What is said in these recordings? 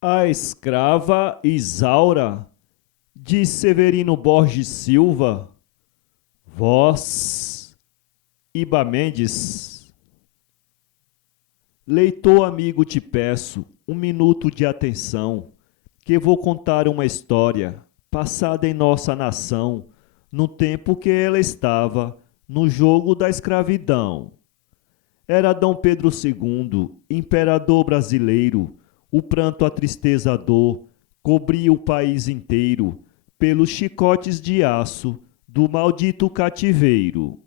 A escrava Isaura, de Severino Borges Silva, voz Iba Mendes. Leitor amigo, te peço um minuto de atenção, que vou contar uma história passada em nossa nação, no tempo que ela estava no jogo da escravidão. Era Dom Pedro II, imperador brasileiro. O pranto, a tristeza, a dor cobria o país inteiro pelos chicotes de aço do maldito cativeiro.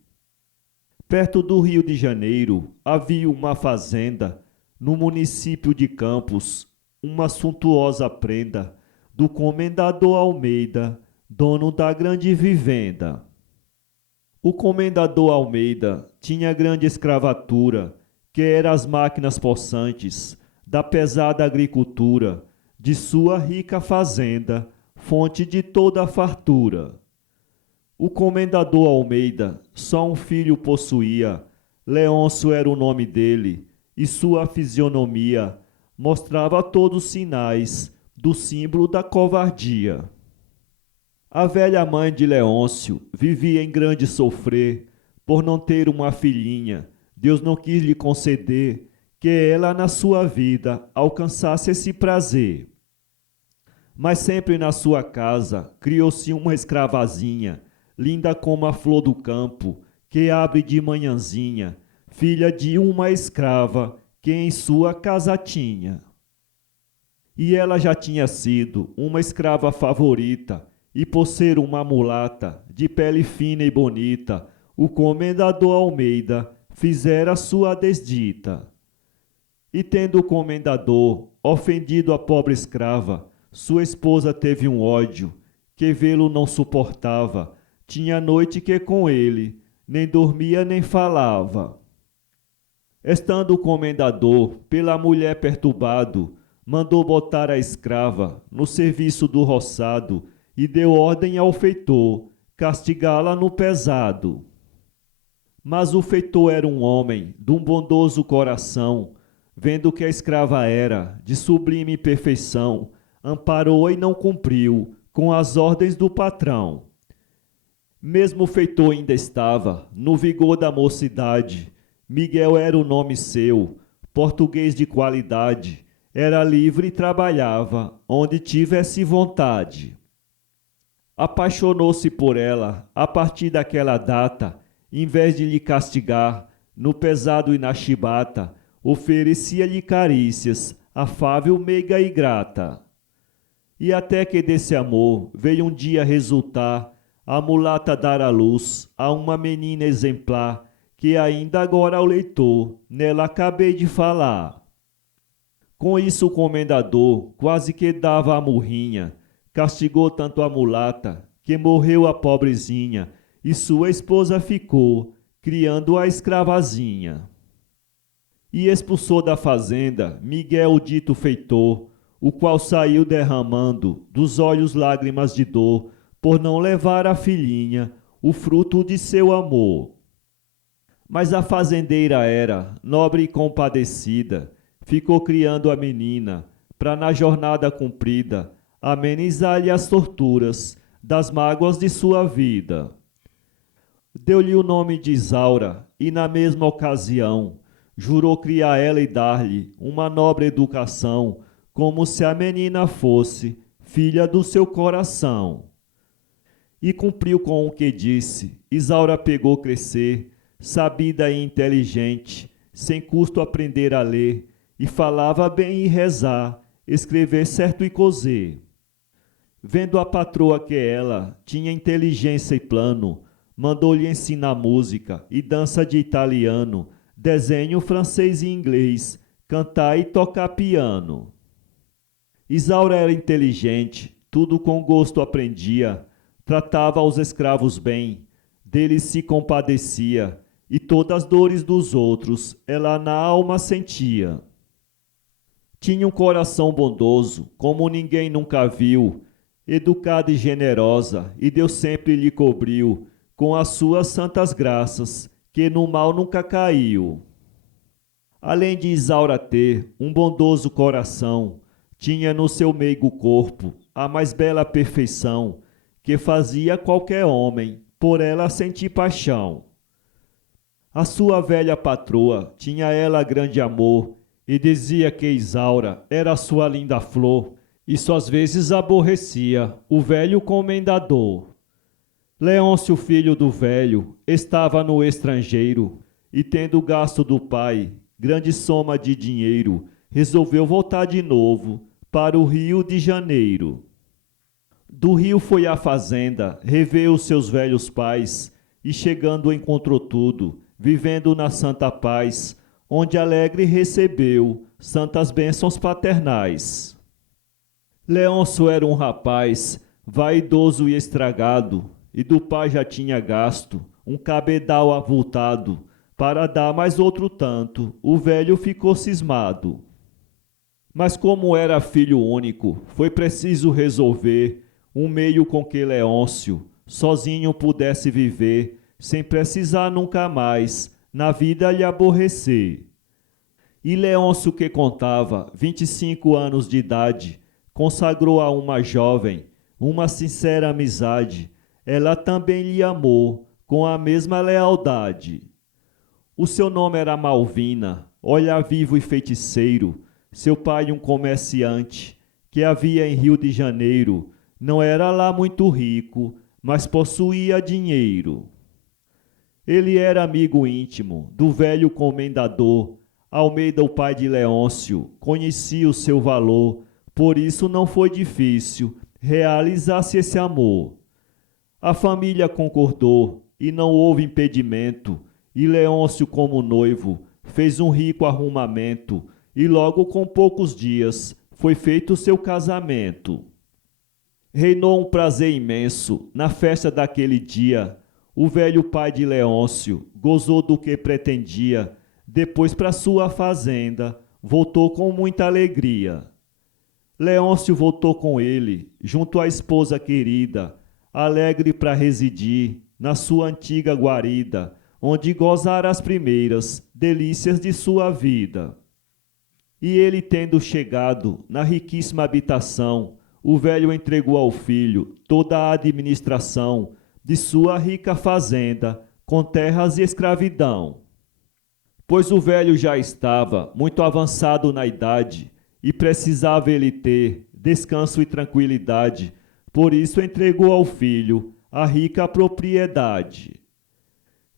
Perto do Rio de Janeiro havia uma fazenda, no município de Campos, uma suntuosa prenda do comendador Almeida, dono da grande vivenda. O comendador Almeida tinha grande escravatura, que eram as máquinas possantes da pesada agricultura, de sua rica fazenda, fonte de toda a fartura. O comendador Almeida só um filho possuía, Leôncio era o nome dele, e sua fisionomia mostrava todos os sinais do símbolo da covardia. A velha mãe de Leôncio vivia em grande sofrer, por não ter uma filhinha. Deus não quis lhe conceder que ela na sua vida alcançasse esse prazer. Mas sempre na sua casa criou-se uma escravazinha, linda como a flor do campo, que abre de manhãzinha, filha de uma escrava que em sua casa tinha. E ela já tinha sido uma escrava favorita, e por ser uma mulata, de pele fina e bonita, o comendador Almeida fizera sua desdita. E tendo o comendador ofendido a pobre escrava, sua esposa teve um ódio, que vê-lo não suportava. Tinha noite que com ele nem dormia nem falava. Estando o comendador pela mulher perturbado, mandou botar a escrava no serviço do roçado e deu ordem ao feitor castigá-la no pesado. Mas o feitor era um homem de um bondoso coração, vendo que a escrava era de sublime perfeição, amparou e não cumpriu com as ordens do patrão. Mesmo o feitor ainda estava no vigor da mocidade. Miguel era o nome seu, português de qualidade, era livre e trabalhava onde tivesse vontade. Apaixonou-se por ela a partir daquela data, em vez de lhe castigar no pesado e na chibata, oferecia-lhe carícias, afável, meiga e grata. E até que desse amor veio um dia resultar a mulata dar à luz a uma menina exemplar, que ainda agora ao leitor nela acabei de falar. Com isso o comendador quase que dava a murrinha, castigou tanto a mulata que morreu a pobrezinha, e sua esposa ficou criando a escravazinha. E expulsou da fazenda Miguel, o dito feitor, o qual saiu derramando dos olhos lágrimas de dor, por não levar a filhinha, o fruto de seu amor. Mas a fazendeira era nobre e compadecida, ficou criando a menina, para na jornada cumprida amenizar-lhe as torturas das mágoas de sua vida. Deu-lhe o nome de Isaura, e na mesma ocasião jurou criar ela e dar-lhe uma nobre educação, como se a menina fosse filha do seu coração. E cumpriu com o que disse. Isaura pegou crescer, sabida e inteligente, sem custo aprender a ler, e falava bem e rezar, escrever certo e coser. Vendo a patroa que ela tinha inteligência e plano, mandou-lhe ensinar música e dança de italiano, desenho francês e inglês, cantar e tocar piano. Isaura era inteligente, tudo com gosto aprendia, tratava os escravos bem, deles se compadecia, e todas as dores dos outros ela na alma sentia. Tinha um coração bondoso, como ninguém nunca viu, educada e generosa, e Deus sempre lhe cobriu com as suas santas graças, que no mal nunca caiu. Além de Isaura ter um bondoso coração, tinha no seu meigo corpo a mais bela perfeição, que fazia qualquer homem por ela sentir paixão. A sua velha patroa tinha ela grande amor, e dizia que Isaura era sua linda flor, e só às vezes aborrecia o velho comendador. Leôncio, filho do velho, estava no estrangeiro, e tendo gasto do pai grande soma de dinheiro, resolveu voltar de novo para o Rio de Janeiro. Do Rio foi à fazenda, rever os seus velhos pais, e chegando encontrou tudo, vivendo na santa paz, onde alegre recebeu santas bênçãos paternais. Leôncio era um rapaz vaidoso e estragado, e do pai já tinha gasto um cabedal avultado, para dar mais outro tanto, o velho ficou cismado. Mas como era filho único, foi preciso resolver um meio com que Leôncio sozinho pudesse viver, sem precisar nunca mais na vida lhe aborrecer. E Leôncio, que contava 25 anos de idade, consagrou a uma jovem uma sincera amizade. Ela também lhe amou com a mesma lealdade. O seu nome era Malvina, olhar vivo e feiticeiro. Seu pai, um comerciante que havia em Rio de Janeiro, não era lá muito rico, mas possuía dinheiro. Ele era amigo íntimo do velho comendador. Almeida, o pai de Leôncio, conhecia o seu valor, por isso não foi difícil realizar-se esse amor. A família concordou e não houve impedimento, e Leôncio, como noivo, fez um rico arrumamento, e logo com poucos dias foi feito o seu casamento. Reinou um prazer imenso na festa daquele dia. O velho pai de Leôncio gozou do que pretendia, depois para sua fazenda voltou com muita alegria. Leôncio voltou com ele, junto à esposa querida, alegre para residir na sua antiga guarida, onde gozara as primeiras delícias de sua vida. E ele, tendo chegado na riquíssima habitação, o velho entregou ao filho toda a administração de sua rica fazenda, com terras e escravidão. Pois o velho já estava muito avançado na idade, e precisava ele ter descanso e tranquilidade, por isso entregou ao filho a rica propriedade.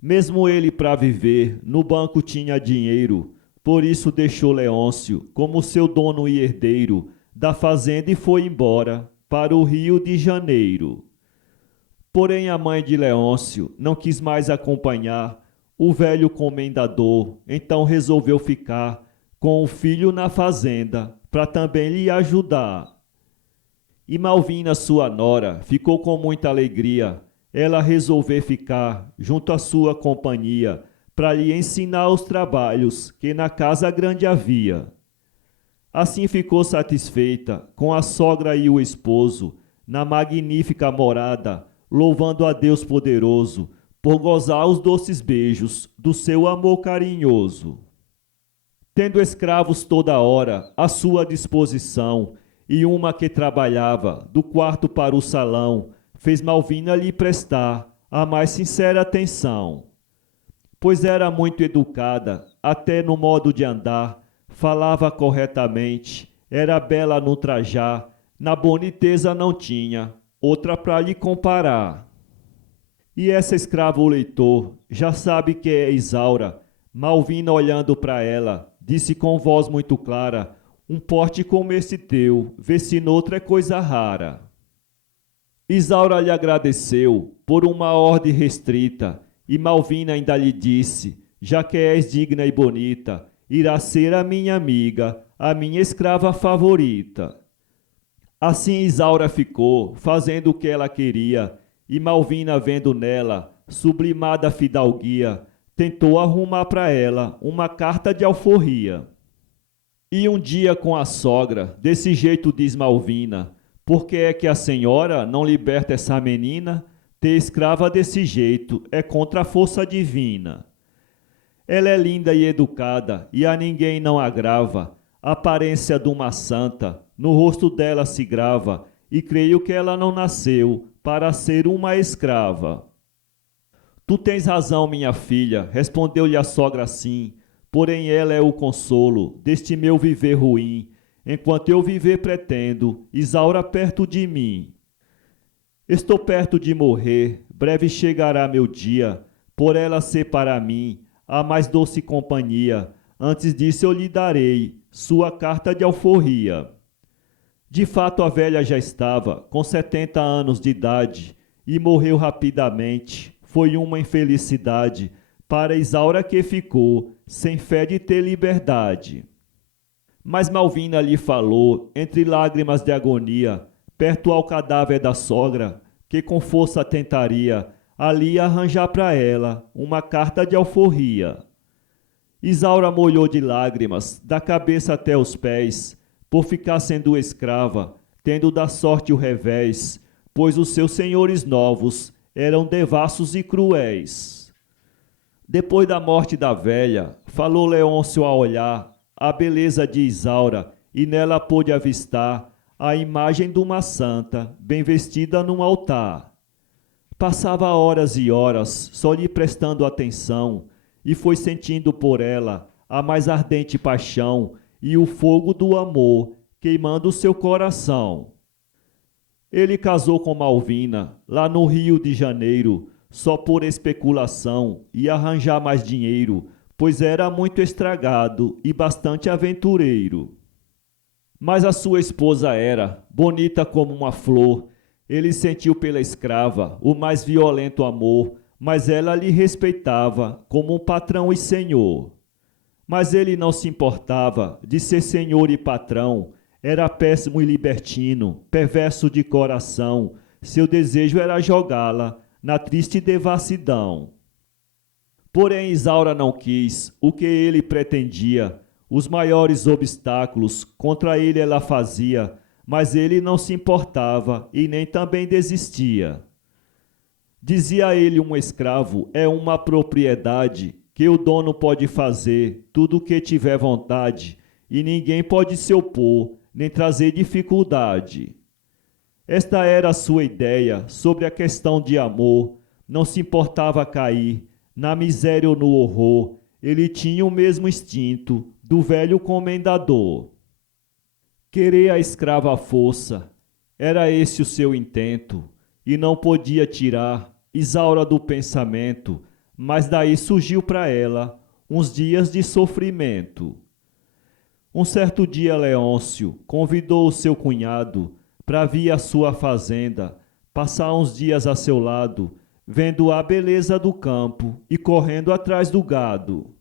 Mesmo ele, para viver, no banco tinha dinheiro, por isso deixou Leôncio como seu dono e herdeiro da fazenda e foi embora para o Rio de Janeiro. Porém a mãe de Leôncio não quis mais acompanhar o velho comendador, então resolveu ficar com o filho na fazenda para também lhe ajudar. E Malvina, sua nora, ficou com muita alegria. Ela resolveu ficar junto à sua companhia para lhe ensinar os trabalhos que na casa grande havia. Assim ficou satisfeita com a sogra e o esposo na magnífica morada, louvando a Deus poderoso por gozar os doces beijos do seu amor carinhoso. Tendo escravos toda hora à sua disposição, e uma que trabalhava do quarto para o salão, fez Malvina lhe prestar a mais sincera atenção. Pois era muito educada, até no modo de andar, falava corretamente, era bela no trajar, na boniteza não tinha outra para lhe comparar. E essa escrava, o leitor, já sabe que é Isaura. Malvina, olhando para ela, disse com voz muito clara: um porte como esse teu, vê se noutra é coisa rara. Isaura lhe agradeceu por uma ordem restrita, e Malvina ainda lhe disse: já que és digna e bonita, irá ser a minha amiga, a minha escrava favorita. Assim Isaura ficou, fazendo o que ela queria, e Malvina, vendo nela sublimada fidalguia, tentou arrumar para ela uma carta de alforria. E um dia com a sogra, desse jeito diz Malvina: por que é que a senhora não liberta essa menina? ter escrava desse jeito é contra a força divina. Ela é linda e educada e a ninguém não agrava. A aparência de uma santa no rosto dela se grava e creio que ela não nasceu para ser uma escrava. Tu tens razão, minha filha, respondeu-lhe a sogra assim, porém ela é o consolo deste meu viver ruim. Enquanto eu viver pretendo, Isaura perto de mim. Estou perto de morrer, breve chegará meu dia, por ela ser para mim a mais doce companhia. Antes disso eu lhe darei sua carta de alforria. De fato a velha já estava com 70 anos de idade e morreu rapidamente. Foi uma infelicidade para Isaura que ficou sem fé de ter liberdade. Mas Malvina lhe falou, entre lágrimas de agonia, perto ao cadáver da sogra, que com força tentaria ali arranjar para ela uma carta de alforria. Isaura molhou de lágrimas, da cabeça até os pés, por ficar sendo escrava, tendo da sorte o revés, pois os seus senhores novos eram devassos e cruéis. Depois da morte da velha, falou Leôncio a olhar a beleza de Isaura, e nela pôde avistar a imagem de uma santa, bem vestida num altar. Passava horas e horas só lhe prestando atenção, e foi sentindo por ela a mais ardente paixão e o fogo do amor queimando seu coração. Ele casou com Malvina, lá no Rio de Janeiro, só por especulação e arranjar mais dinheiro, pois era muito estragado e bastante aventureiro. Mas a sua esposa era bonita como uma flor. Ele sentiu pela escrava o mais violento amor, mas ela lhe respeitava como um patrão e senhor. Mas ele não se importava de ser senhor e patrão. Era péssimo e libertino, perverso de coração. Seu desejo era jogá-la na triste devassidão. Porém Isaura não quis o que ele pretendia. Os maiores obstáculos contra ele ela fazia, mas ele não se importava e nem também desistia. Dizia ele, um escravo é uma propriedade que o dono pode fazer tudo o que tiver vontade e ninguém pode se opor nem trazer dificuldade. Esta era a sua ideia sobre a questão de amor. Não se importava cair na miséria ou no horror. Ele tinha o mesmo instinto do velho comendador. Querer a escrava à força, era esse o seu intento, e não podia tirar Isaura do pensamento, mas daí surgiu para ela uns dias de sofrimento. Um certo dia Leôncio convidou o seu cunhado para vir à sua fazenda, passar uns dias a seu lado, vendo a beleza do campo e correndo atrás do gado.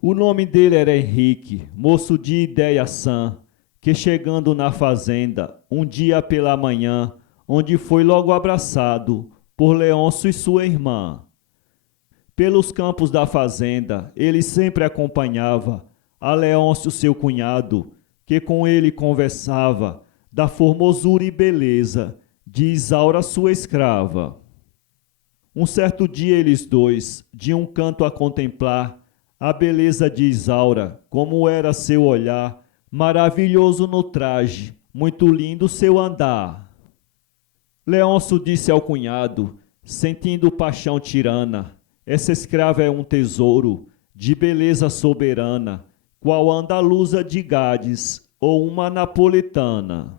O nome dele era Henrique, moço de ideia sã, que chegando na fazenda, um dia pela manhã, onde foi logo abraçado por Leôncio e sua irmã. Pelos campos da fazenda, ele sempre acompanhava a Leôncio, seu cunhado, que com ele conversava da formosura e beleza de Isaura, sua escrava. Um certo dia eles dois, de um canto a contemplar a beleza de Isaura, como era seu olhar, maravilhoso no traje, muito lindo seu andar. Leôncio disse ao cunhado, sentindo paixão tirana, essa escrava é um tesouro de beleza soberana, qual andaluza de Gades ou uma napolitana.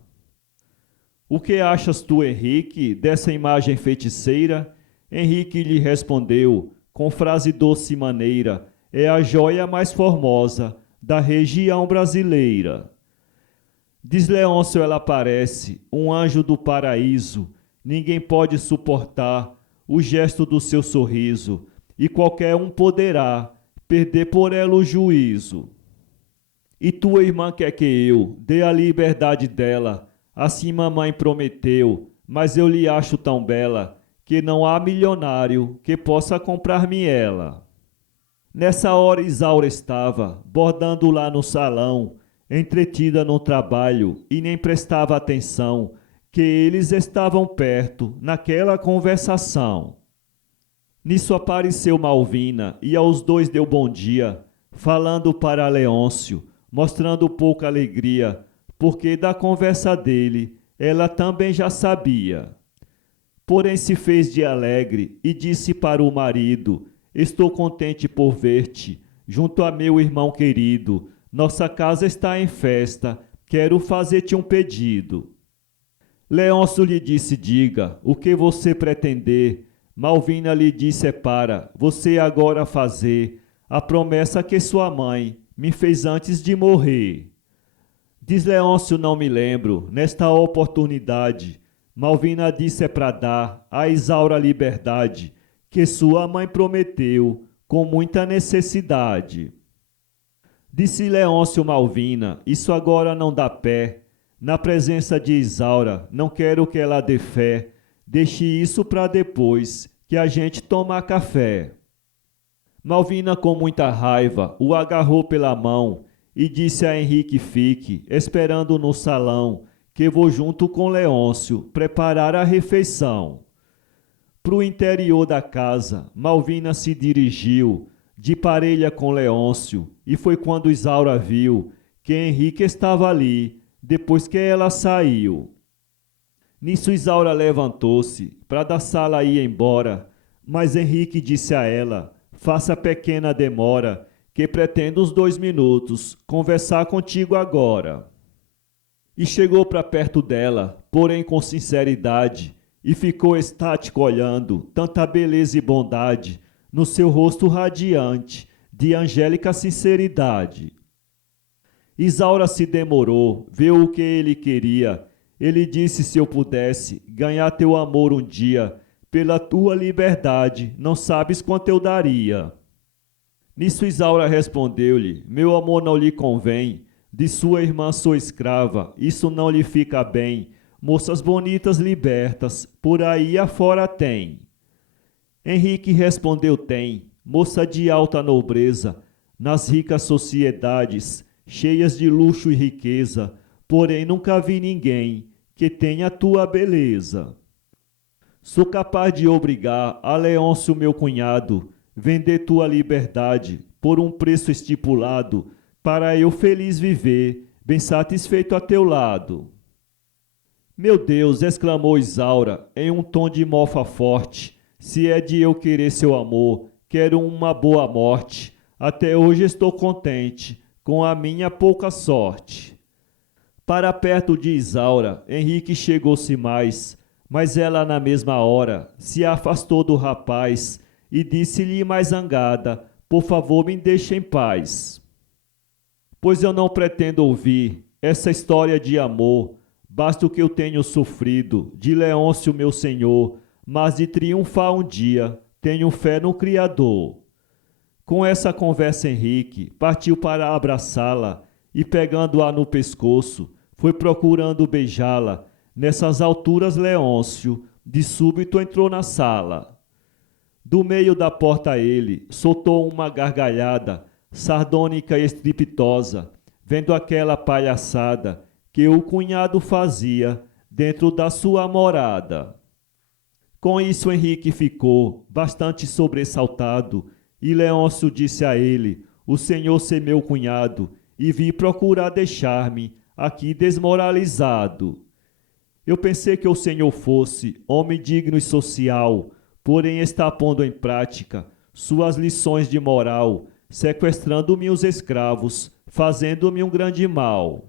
O que achas tu, Henrique, dessa imagem feiticeira? Henrique lhe respondeu, com frase doce e maneira, é a joia mais formosa da região brasileira. Diz Leôncio, ela parece um anjo do paraíso, ninguém pode suportar o gesto do seu sorriso, e qualquer um poderá perder por ela o juízo. E tua irmã quer que eu dê a liberdade dela, assim mamãe prometeu, mas eu lhe acho tão bela, que não há milionário que possa comprar-me ela. Nessa hora Isaura estava, bordando lá no salão, entretida no trabalho, e nem prestava atenção que eles estavam perto naquela conversação. Nisso apareceu Malvina e aos dois deu bom dia, falando para Leôncio, mostrando pouca alegria, porque da conversa dele ela também já sabia. Porém se fez de alegre e disse para o marido: estou contente por ver-te, junto a meu irmão querido. Nossa casa está em festa, quero fazer-te um pedido. Leôncio lhe disse: diga, o que você pretender. Malvina lhe disse: para você agora fazer a promessa que sua mãe me fez antes de morrer. Diz Leôncio: não me lembro, nesta oportunidade. Malvina disse: é para dar a Isaura liberdade, que sua mãe prometeu com muita necessidade. Disse Leôncio: Malvina, isso agora não dá pé. Na presença de Isaura, não quero que ela dê fé. Deixe isso para depois, que a gente toma café. Malvina, com muita raiva, o agarrou pela mão e disse a Henrique: fique, esperando no salão, que vou junto com Leôncio preparar a refeição. Pro interior da casa, Malvina se dirigiu, de parelha com Leôncio, e foi quando Isaura viu que Henrique estava ali, depois que ela saiu. Nisso Isaura levantou-se, para da sala ir embora, mas Henrique disse a ela: faça pequena demora, que pretendo uns 2 minutos conversar contigo agora. E chegou para perto dela, porém com sinceridade, e ficou estático olhando tanta beleza e bondade no seu rosto radiante de angélica sinceridade. Isaura se demorou, viu o que ele queria. Ele disse: se eu pudesse ganhar teu amor um dia, pela tua liberdade, não sabes quanto eu daria. Nisso Isaura respondeu-lhe: meu amor não lhe convém, de sua irmã sou escrava, isso não lhe fica bem. Moças bonitas libertas, por aí afora tem. Henrique respondeu: tem, moça de alta nobreza, nas ricas sociedades, cheias de luxo e riqueza, porém nunca vi ninguém que tenha tua beleza. Sou capaz de obrigar a Leôncio, meu cunhado, vender tua liberdade por um preço estipulado, para eu feliz viver, bem satisfeito a teu lado. Meu Deus, exclamou Isaura, em um tom de mofa forte, se é de eu querer seu amor, quero uma boa morte. Até hoje estou contente com a minha pouca sorte. Para perto de Isaura, Henrique chegou-se mais, mas ela na mesma hora se afastou do rapaz e disse-lhe mais zangada: por favor, me deixe em paz. Pois eu não pretendo ouvir essa história de amor, basta o que eu tenho sofrido de Leôncio, meu senhor, mas de triunfar um dia tenho fé no Criador. Com essa conversa Henrique partiu para abraçá-la e, pegando-a no pescoço, foi procurando beijá-la. Nessas alturas Leôncio de súbito entrou na sala. Do meio da porta ele soltou uma gargalhada sardônica e estrepitosa, vendo aquela palhaçada que o cunhado fazia dentro da sua morada. Com isso Henrique ficou bastante sobressaltado e Leôncio disse a ele: o senhor ser meu cunhado e vi procurar deixar-me aqui desmoralizado. Eu pensei que o senhor fosse homem digno e social, porém está pondo em prática suas lições de moral, sequestrando-me os escravos, fazendo-me um grande mal.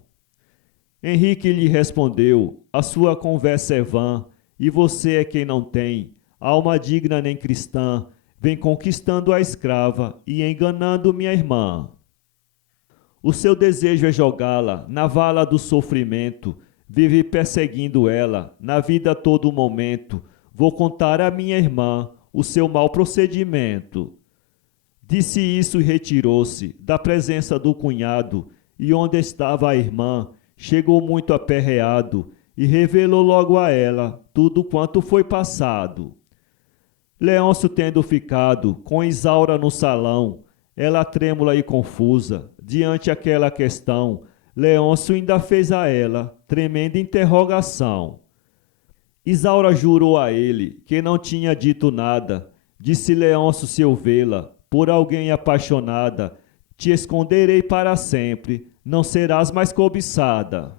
Henrique lhe respondeu: a sua conversa é vã, e você é quem não tem alma digna nem cristã, vem conquistando a escrava e enganando minha irmã. O seu desejo é jogá-la na vala do sofrimento, vive perseguindo ela na vida a todo momento. Vou contar à minha irmã o seu mau procedimento. Disse isso e retirou-se da presença do cunhado, e onde estava a irmã, chegou muito aperreado e revelou logo a ela tudo quanto foi passado. Leôncio, tendo ficado com Isaura no salão, ela trêmula e confusa, diante aquela questão, Leôncio ainda fez a ela tremenda interrogação. Isaura jurou a ele que não tinha dito nada. Disse Leôncio se eu vê-la, por alguém apaixonada, te esconderei para sempre, não serás mais cobiçada.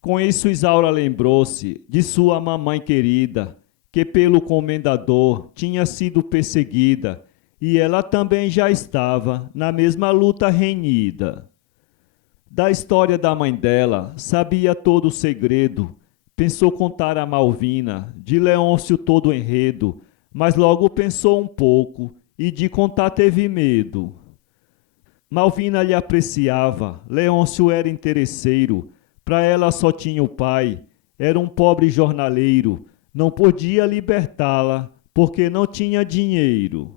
Com isso Isaura lembrou-se de sua mamãe querida, que pelo comendador tinha sido perseguida, e ela também já estava na mesma luta renhida. Da história da mãe dela, sabia todo o segredo, pensou contar a Malvina, de Leôncio todo o enredo, mas logo pensou um pouco, e de contar teve medo. Malvina lhe apreciava, Leôncio era interesseiro, para ela só tinha o pai, era um pobre jornaleiro, não podia libertá-la, porque não tinha dinheiro.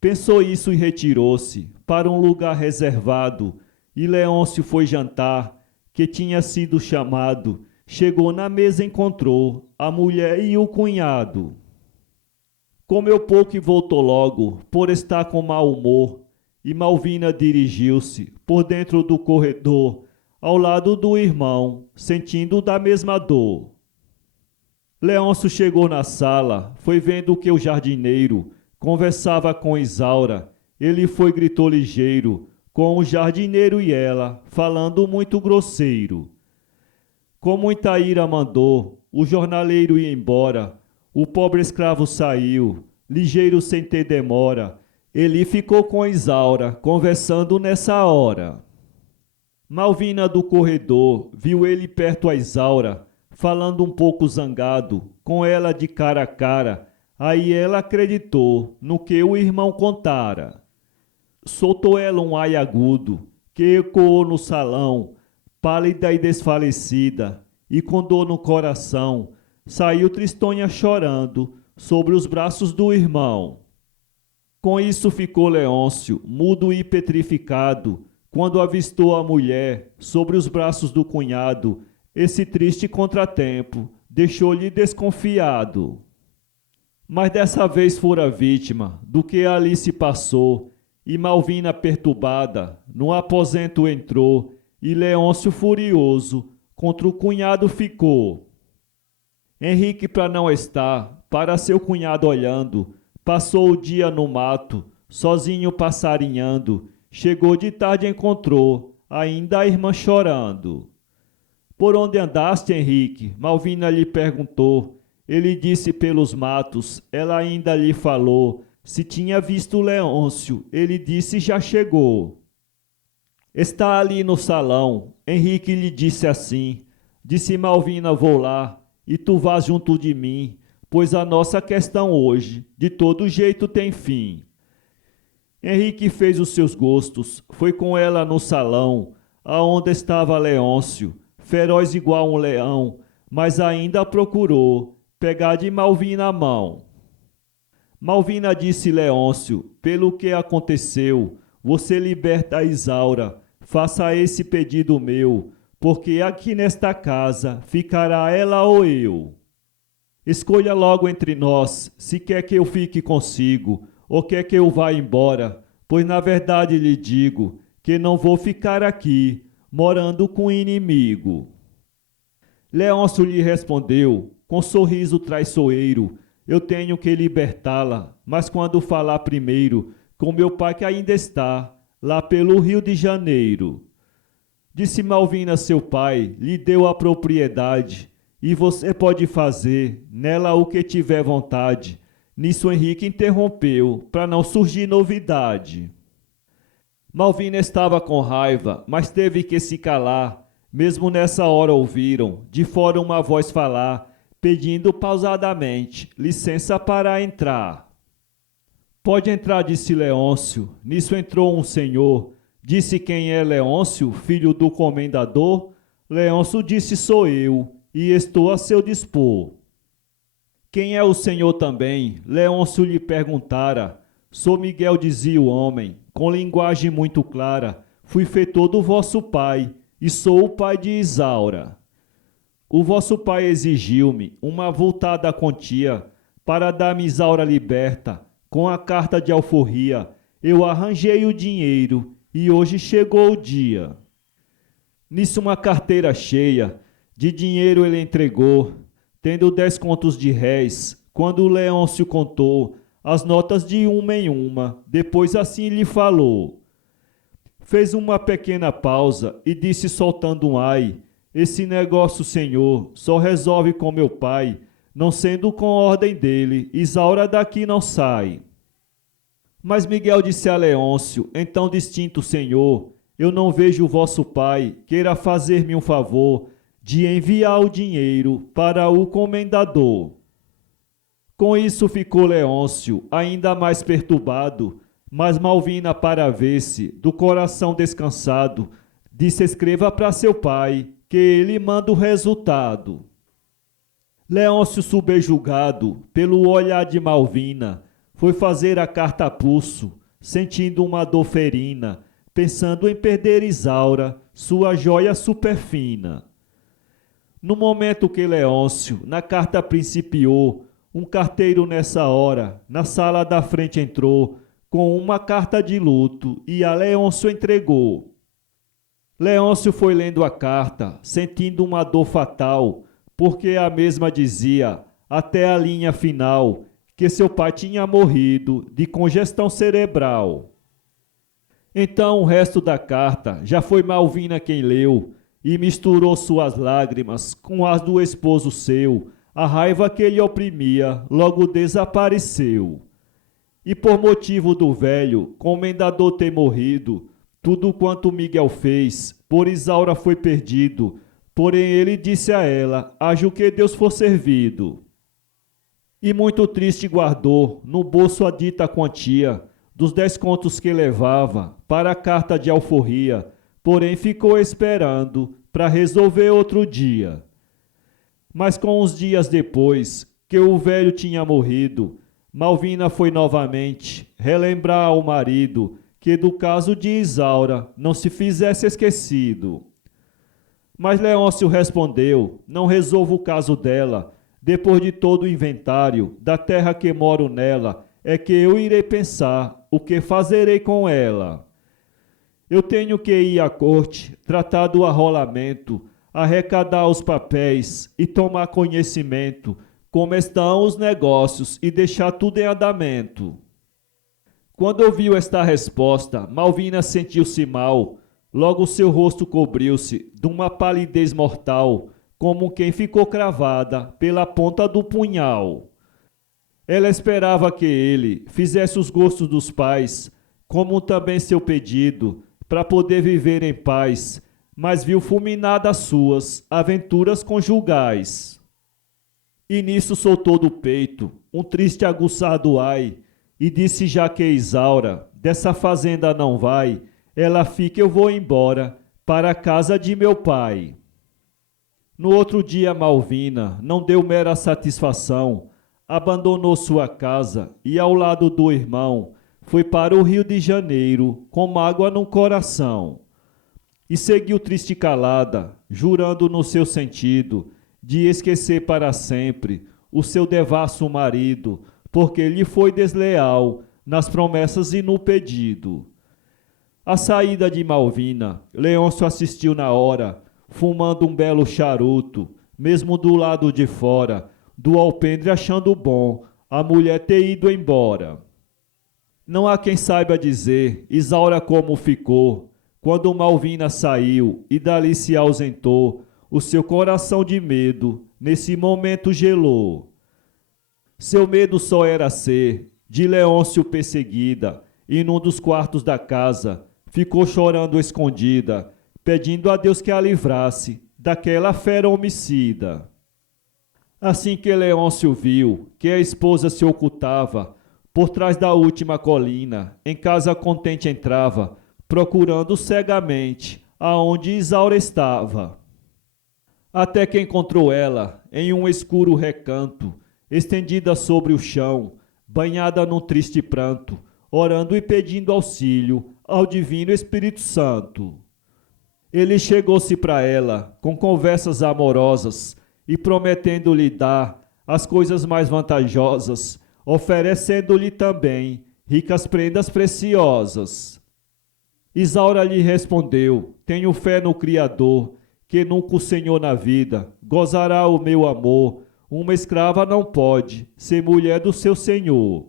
Pensou isso e retirou-se para um lugar reservado, e Leôncio foi jantar, que tinha sido chamado. Chegou na mesa e encontrou a mulher e o cunhado. Comeu pouco e voltou logo, por estar com mau humor, e Malvina dirigiu-se por dentro do corredor, ao lado do irmão, sentindo da mesma dor. Leôncio chegou na sala, foi vendo que o jardineiro conversava com Isaura. Ele foi gritou ligeiro, com o jardineiro e ela, falando muito grosseiro. Com muita ira mandou o jornaleiro ir embora. O pobre escravo saiu, ligeiro sem ter demora. Ele ficou com Isaura, conversando nessa hora. Malvina do corredor viu ele perto a Isaura, falando um pouco zangado, com ela de cara a cara. Aí ela acreditou no que o irmão contara. Soltou ela um ai agudo, que ecoou no salão, pálida e desfalecida, e com dor no coração, saiu tristonha chorando sobre os braços do irmão. Com isso ficou Leôncio, mudo e petrificado, quando avistou a mulher sobre os braços do cunhado. Esse triste contratempo deixou-lhe desconfiado. Mas dessa vez fora vítima do que ali se passou, e Malvina perturbada no aposento entrou, e Leôncio furioso contra o cunhado ficou. Henrique, para não estar para seu cunhado olhando, passou o dia no mato, sozinho passarinhando. Chegou de tarde e encontrou ainda a irmã chorando. Por onde andaste, Henrique? Malvina lhe perguntou. Ele disse pelos matos. Ela ainda lhe falou se tinha visto Leôncio. Ele disse já chegou. Está ali no salão. Henrique lhe disse assim. Disse Malvina, vou lá, e tu vás junto de mim, pois a nossa questão hoje de todo jeito tem fim. Henrique fez os seus gostos, foi com ela no salão, aonde estava Leôncio, feroz igual um leão, mas ainda procurou pegar de Malvina a mão. Malvina disse Leôncio, pelo que aconteceu, você liberta a Isaura, faça esse pedido meu, porque aqui nesta casa ficará ela ou eu. Escolha logo entre nós, se quer que eu fique consigo, ou quer que eu vá embora, pois na verdade lhe digo que não vou ficar aqui, morando com inimigo. Leôncio lhe respondeu, com sorriso traiçoeiro, eu tenho que libertá-la, mas quando falar primeiro com meu pai que ainda está, lá pelo Rio de Janeiro. Disse Malvina, seu pai lhe deu a propriedade, e você pode fazer nela o que tiver vontade. Nisso Henrique interrompeu, para não surgir novidade. Malvina estava com raiva, mas teve que se calar. Mesmo nessa hora ouviram, de fora uma voz falar, pedindo pausadamente, licença para entrar. Pode entrar, disse Leôncio. Nisso entrou um senhor. Disse quem é Leôncio, filho do comendador? Leôncio disse sou eu, e estou a seu dispor. Quem é o senhor também? Leôncio lhe perguntara. Sou Miguel, dizia o homem, com linguagem muito clara. Fui feitor do vosso pai, e sou o pai de Isaura. O vosso pai exigiu-me uma avultada quantia para dar-me Isaura liberta, com a carta de alforria. Eu arranjei o dinheiro, e hoje chegou o dia. Nisso uma carteira cheia de dinheiro ele entregou. tendo 10 contos de réis, quando Leôncio contou as notas de uma em uma, depois assim lhe falou. Fez uma pequena pausa e disse soltando um ai, esse negócio, senhor, só resolve com meu pai, não sendo com ordem dele, Isaura daqui não sai. Mas Miguel disse a Leôncio, então distinto senhor, eu não vejo o vosso pai queira fazer-me um favor de enviar o dinheiro para o comendador. Com isso ficou Leôncio ainda mais perturbado, mas Malvina, para ver-se do coração descansado, disse escreva para seu pai, que ele manda o resultado. Leôncio, subjugado pelo olhar de Malvina, foi fazer a carta a pulso, sentindo uma dor ferina, pensando em perder Isaura, sua joia superfina. No momento que Leôncio na carta principiou, um carteiro nessa hora, na sala da frente entrou, com uma carta de luto, e a Leôncio entregou. Leôncio foi lendo a carta, sentindo uma dor fatal, porque a mesma dizia, até a linha final, que seu pai tinha morrido de congestão cerebral. Então o resto da carta já foi Malvina quem leu, e misturou suas lágrimas com as do esposo seu, a raiva que lhe oprimia logo desapareceu. E por motivo do velho comendador ter morrido, tudo quanto Miguel fez por Isaura foi perdido, porém ele disse a ela, haja o que Deus for servido. E muito triste guardou no bolso a dita quantia dos 10 contos que levava para a carta de alforria, porém ficou esperando para resolver outro dia. Mas com uns dias depois que o velho tinha morrido, Malvina foi novamente relembrar ao marido que do caso de Isaura não se fizesse esquecido. Mas Leôncio respondeu, não resolvo o caso dela, depois de todo o inventário da terra que moro nela, é que eu irei pensar o que fazerei com ela. Eu tenho que ir à corte, tratar do arrolamento, arrecadar os papéis e tomar conhecimento como estão os negócios e deixar tudo em andamento. Quando ouviu esta resposta, Malvina sentiu-se mal, logo seu rosto cobriu-se de uma palidez mortal, como quem ficou cravada pela ponta do punhal. Ela esperava que ele fizesse os gostos dos pais, como também seu pedido, para poder viver em paz, mas viu fulminadas suas aventuras conjugais. E nisso soltou do peito um triste aguçado ai, e disse já que Isaura dessa fazenda não vai, ela fica eu vou embora para a casa de meu pai. No outro dia Malvina não deu mera satisfação, abandonou sua casa e ao lado do irmão foi para o Rio de Janeiro com mágoa no coração. E seguiu triste calada, jurando no seu sentido de esquecer para sempre o seu devasso marido, porque lhe foi desleal nas promessas e no pedido. À saída de Malvina, Leôncio assistiu na hora, fumando um belo charuto, mesmo do lado de fora, do alpendre achando bom a mulher ter ido embora. Não há quem saiba dizer Isaura como ficou, quando Malvina saiu e dali se ausentou, o seu coração de medo nesse momento gelou. Seu medo só era ser de Leôncio perseguida, e num dos quartos da casa ficou chorando escondida, pedindo a Deus que a livrasse daquela fera homicida. Assim que Leôncio viu que a esposa se ocultava por trás da última colina, em casa contente entrava, procurando cegamente aonde Isaura estava. Até que encontrou ela em um escuro recanto, estendida sobre o chão, banhada num triste pranto, orando e pedindo auxílio ao Divino Espírito Santo. Ele chegou-se para ela com conversas amorosas e prometendo-lhe dar as coisas mais vantajosas, oferecendo-lhe também ricas prendas preciosas. Isaura lhe respondeu, tenho fé no Criador, que nunca o Senhor na vida gozará o meu amor, uma escrava não pode ser mulher do seu senhor.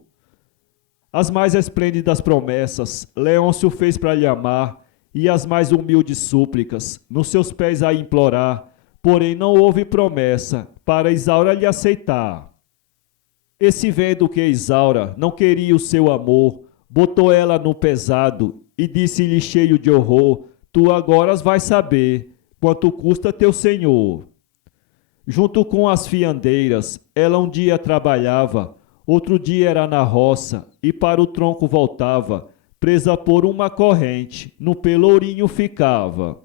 As mais esplêndidas promessas Leôncio fez para lhe amar, e as mais humildes súplicas nos seus pés a implorar, porém não houve promessa para Isaura lhe aceitar. Esse vendo que Isaura não queria o seu amor, botou ela no pesado e disse-lhe cheio de horror: tu agora vais saber quanto custa teu senhor. Junto com as fiandeiras, ela um dia trabalhava, outro dia era na roça e para o tronco voltava, presa por uma corrente, no pelourinho ficava.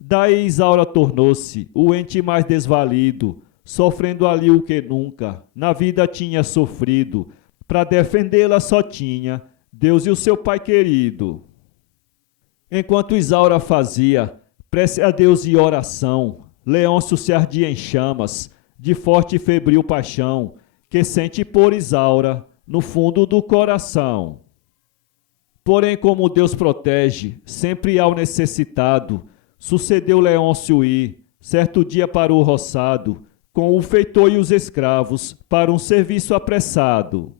Daí Isaura tornou-se o ente mais desvalido, sofrendo ali o que nunca na vida tinha sofrido. Para defendê-la só tinha Deus e o seu pai querido. Enquanto Isaura fazia prece a Deus e oração, Leôncio se ardia em chamas de forte e febril paixão, que sente por Isaura no fundo do coração. Porém, como Deus protege sempre ao necessitado, sucedeu Leôncio ir, certo dia para o roçado, com o feitor e os escravos, para um serviço apressado.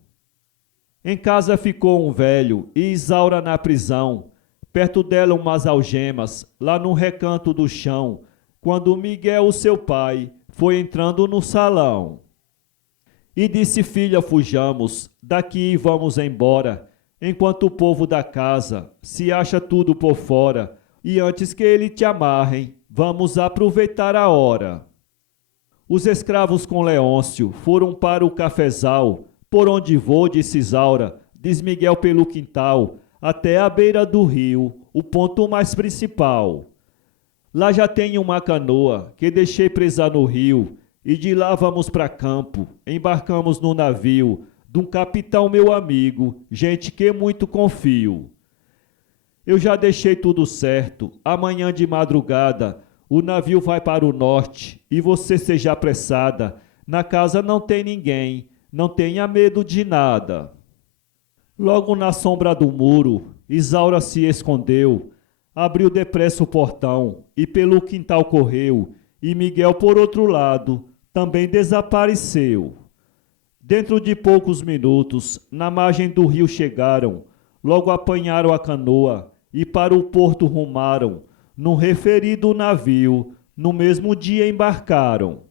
Em casa ficou um velho e Isaura na prisão, perto dela umas algemas, lá num recanto do chão, quando Miguel, o seu pai, foi entrando no salão. E disse: filha, fujamos, daqui e vamos embora, enquanto o povo da casa se acha tudo por fora, e antes que ele te amarrem, vamos aproveitar a hora. Os escravos com Leôncio foram para o cafezal, por onde vou, disse Isaura, diz Miguel pelo quintal, até a beira do rio, o ponto mais principal. Lá já tenho uma canoa que deixei presa no rio, e de lá vamos para campo, embarcamos no navio de um capitão meu amigo, gente que muito confio. Eu já deixei tudo certo, amanhã de madrugada o navio vai para o norte e você seja apressada, na casa não tem ninguém, não tenha medo de nada. Logo na sombra do muro, Isaura se escondeu, abriu depressa o portão e pelo quintal correu, e Miguel por outro lado também desapareceu. Dentro de poucos minutos, na margem do rio chegaram, logo apanharam a canoa e para o porto rumaram. No referido navio, no mesmo dia embarcaram.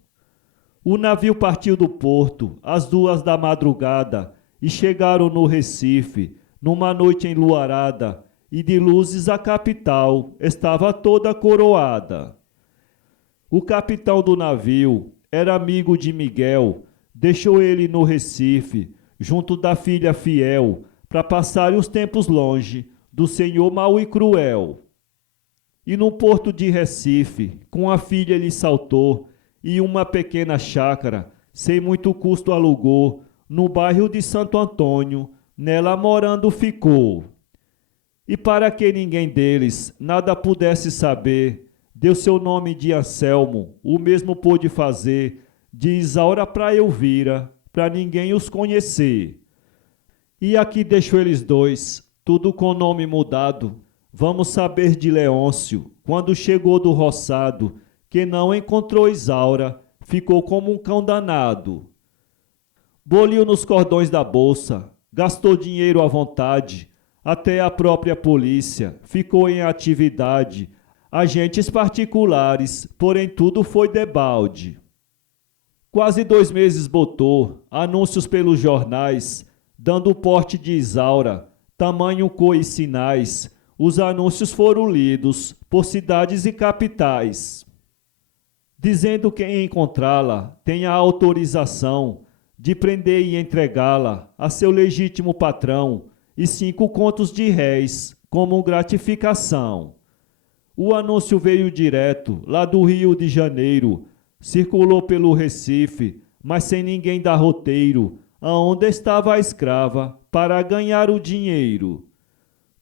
O navio partiu do porto às 2 da madrugada e chegaram no Recife, numa noite enluarada, e de luzes a capital estava toda coroada. O capitão do navio era amigo de Miguel, deixou ele no Recife, junto da filha fiel, para passar os tempos longe do senhor mau e cruel. E no porto de Recife, com a filha ele saltou, e uma pequena chácara, sem muito custo alugou, no bairro de Santo Antônio, nela morando ficou. E para que ninguém deles nada pudesse saber, deu seu nome de Anselmo, o mesmo pôde fazer, de Isaura para Elvira, para ninguém os conhecer. E aqui deixo eles dois, tudo com nome mudado. Vamos saber de Leôncio, quando chegou do roçado, que não encontrou Isaura, ficou como um cão danado. Boliu nos cordões da bolsa, gastou dinheiro à vontade, até a própria polícia ficou em atividade, agentes particulares, porém tudo foi debalde. Quase 2 meses botou anúncios pelos jornais, dando o porte de Isaura, tamanho, cor e sinais. Os anúncios foram lidos por cidades e capitais, dizendo que quem encontrá-la tem a autorização de prender e entregá-la a seu legítimo patrão e 5 contos de réis como gratificação. O anúncio veio direto lá do Rio de Janeiro, circulou pelo Recife, mas sem ninguém dar roteiro, aonde estava a escrava para ganhar o dinheiro.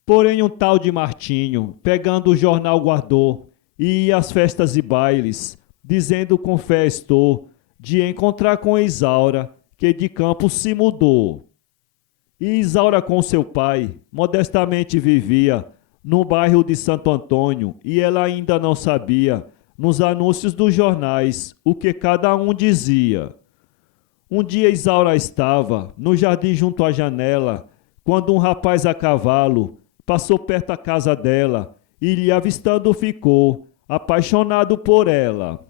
Porém um tal de Martinho, pegando o jornal, guardou, e ia às festas e bailes, dizendo com fé estou, de encontrar com Isaura, que de campo se mudou. E Isaura com seu pai, modestamente vivia, no bairro de Santo Antônio, e ela ainda não sabia, nos anúncios dos jornais, o que cada um dizia. Um dia Isaura estava no jardim junto à janela, quando um rapaz a cavalo passou perto da casa dela e lhe avistando ficou, apaixonado por ela.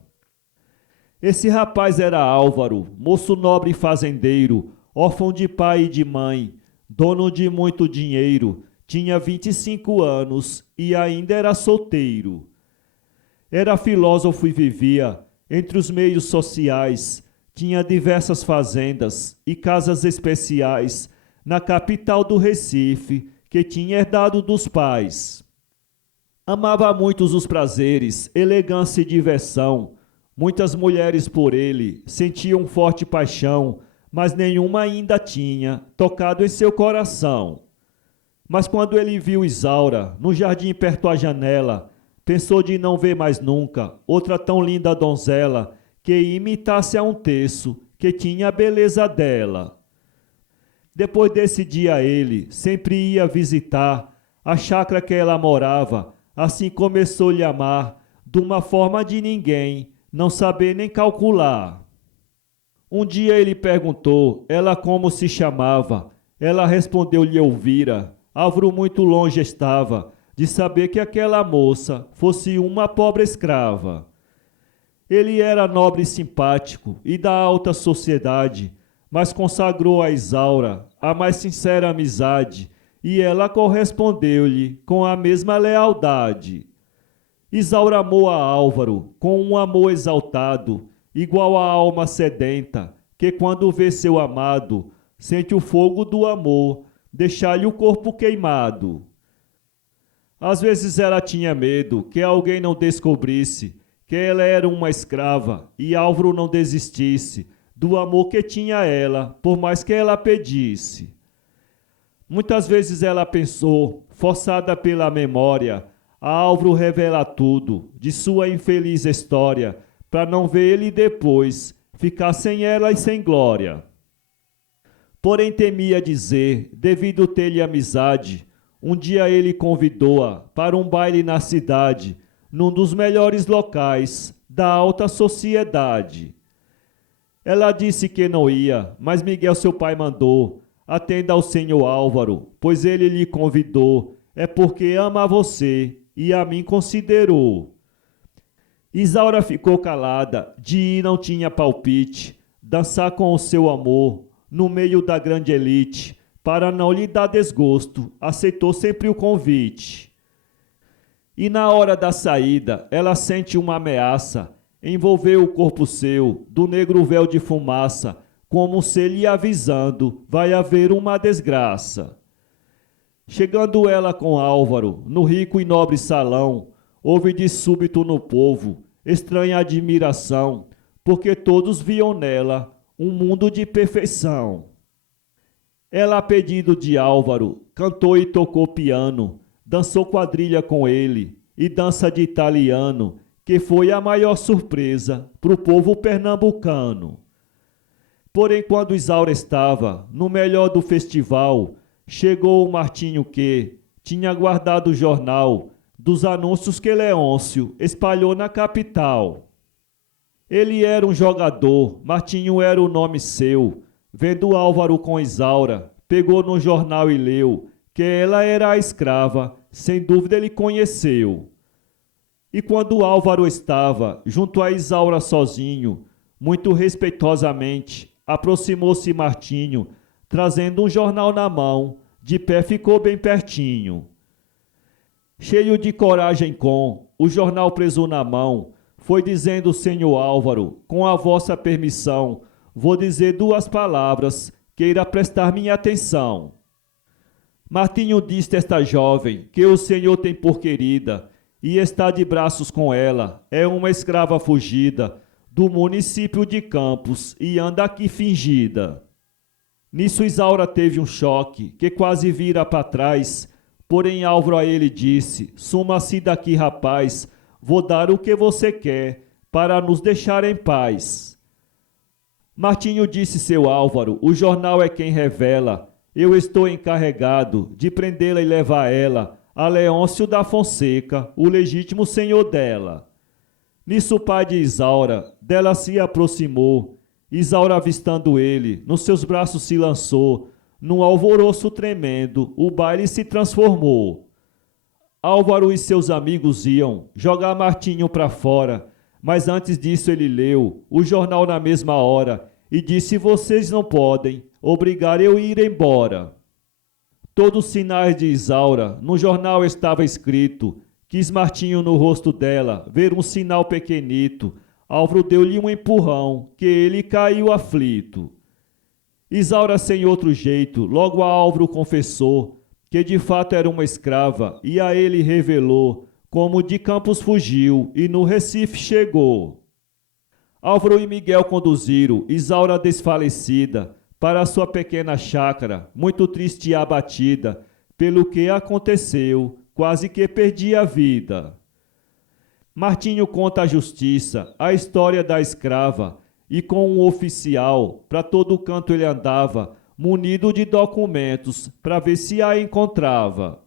Esse rapaz era Álvaro, moço nobre e fazendeiro, órfão de pai e de mãe, dono de muito dinheiro, tinha 25 anos e ainda era solteiro. Era filósofo e vivia entre os meios sociais, tinha diversas fazendas e casas especiais na capital do Recife, que tinha herdado dos pais. Amava muitos os prazeres, elegância e diversão. Muitas mulheres por ele sentiam forte paixão, mas nenhuma ainda tinha tocado em seu coração. Mas quando ele viu Isaura no jardim perto à janela, pensou de não ver mais nunca outra tão linda donzela que imitasse a um terço que tinha a beleza dela. Depois desse dia ele sempre ia visitar a chácara que ela morava, assim começou-lhe a amar, de uma forma de ninguém não saber nem calcular. Um dia ele perguntou ela como se chamava, ela respondeu-lhe ouvira, Álvaro muito longe estava de saber que aquela moça fosse uma pobre escrava. Ele era nobre e simpático e da alta sociedade, mas consagrou a Isaura a mais sincera amizade, e ela correspondeu-lhe com a mesma lealdade. Isaura amou a Álvaro com um amor exaltado, igual à alma sedenta, que quando vê seu amado, sente o fogo do amor, deixar-lhe o corpo queimado. Às vezes ela tinha medo que alguém não descobrisse que ela era uma escrava e Álvaro não desistisse do amor que tinha ela, por mais que ela pedisse. Muitas vezes ela pensou, forçada pela memória, a Álvaro revela tudo de sua infeliz história, para não ver ele depois ficar sem ela e sem glória. Porém temia dizer, devido ter-lhe amizade, um dia ele convidou-a para um baile na cidade, num dos melhores locais da alta sociedade. Ela disse que não ia, mas Miguel, seu pai, mandou: atenda ao senhor Álvaro, pois ele lhe convidou, é porque ama você e a mim considerou. Isaura ficou calada, de ir não tinha palpite, dançar com o seu amor, no meio da grande elite, para não lhe dar desgosto, aceitou sempre o convite. E na hora da saída, ela sente uma ameaça, envolveu o corpo seu, do negro véu de fumaça, como se lhe avisando, vai haver uma desgraça. Chegando ela com Álvaro, no rico e nobre salão, houve de súbito no povo estranha admiração, porque todos viam nela um mundo de perfeição. Ela, a pedido de Álvaro, cantou e tocou piano, dançou quadrilha com ele e dança de italiano, que foi a maior surpresa para o povo pernambucano. Porém, quando Isaura estava no melhor do festival, chegou o Martinho que tinha guardado o jornal dos anúncios que Leôncio espalhou na capital. Ele era um jogador, Martinho era o nome seu. Vendo Álvaro com Isaura, pegou no jornal e leu que ela era a escrava, sem dúvida ele conheceu. E quando Álvaro estava junto a Isaura sozinho, muito respeitosamente, aproximou-se Martinho, trazendo um jornal na mão, de pé ficou bem pertinho. Cheio de coragem com o jornal preso na mão, foi dizendo: senhor Álvaro, com a vossa permissão, vou dizer 2 palavras, queira prestar minha atenção. Martinho disse a esta jovem que o senhor tem por querida e está de braços com ela, é uma escrava fugida do município de Campos e anda aqui fingida. Nisso Isaura teve um choque, que quase vira para trás, porém Álvaro a ele disse: suma-se daqui, rapaz, vou dar o que você quer, para nos deixar em paz. Martinho disse: seu Álvaro, o jornal é quem revela, eu estou encarregado de prendê-la e levar ela a Leôncio da Fonseca, o legítimo senhor dela. Nisso o pai de Isaura dela se aproximou Isaura, avistando ele, nos seus braços se lançou. Num alvoroço tremendo, o baile se transformou. Álvaro e seus amigos iam jogar Martinho para fora, mas antes disso ele leu o jornal na mesma hora e disse: vocês não podem obrigar eu a ir embora. Todos os sinais de Isaura no jornal estava escrito. Quis Martinho no rosto dela ver um sinal pequenito. Álvaro deu-lhe um empurrão, que ele caiu aflito. Isaura, sem outro jeito, logo a Álvaro confessou que de fato era uma escrava, e a ele revelou como de Campos fugiu e no Recife chegou. Álvaro e Miguel conduziram Isaura desfalecida para sua pequena chácara, muito triste e abatida pelo que aconteceu, quase que perdia a vida. Martinho conta à justiça a história da escrava, e com um oficial para todo canto ele andava, munido de documentos para ver se a encontrava.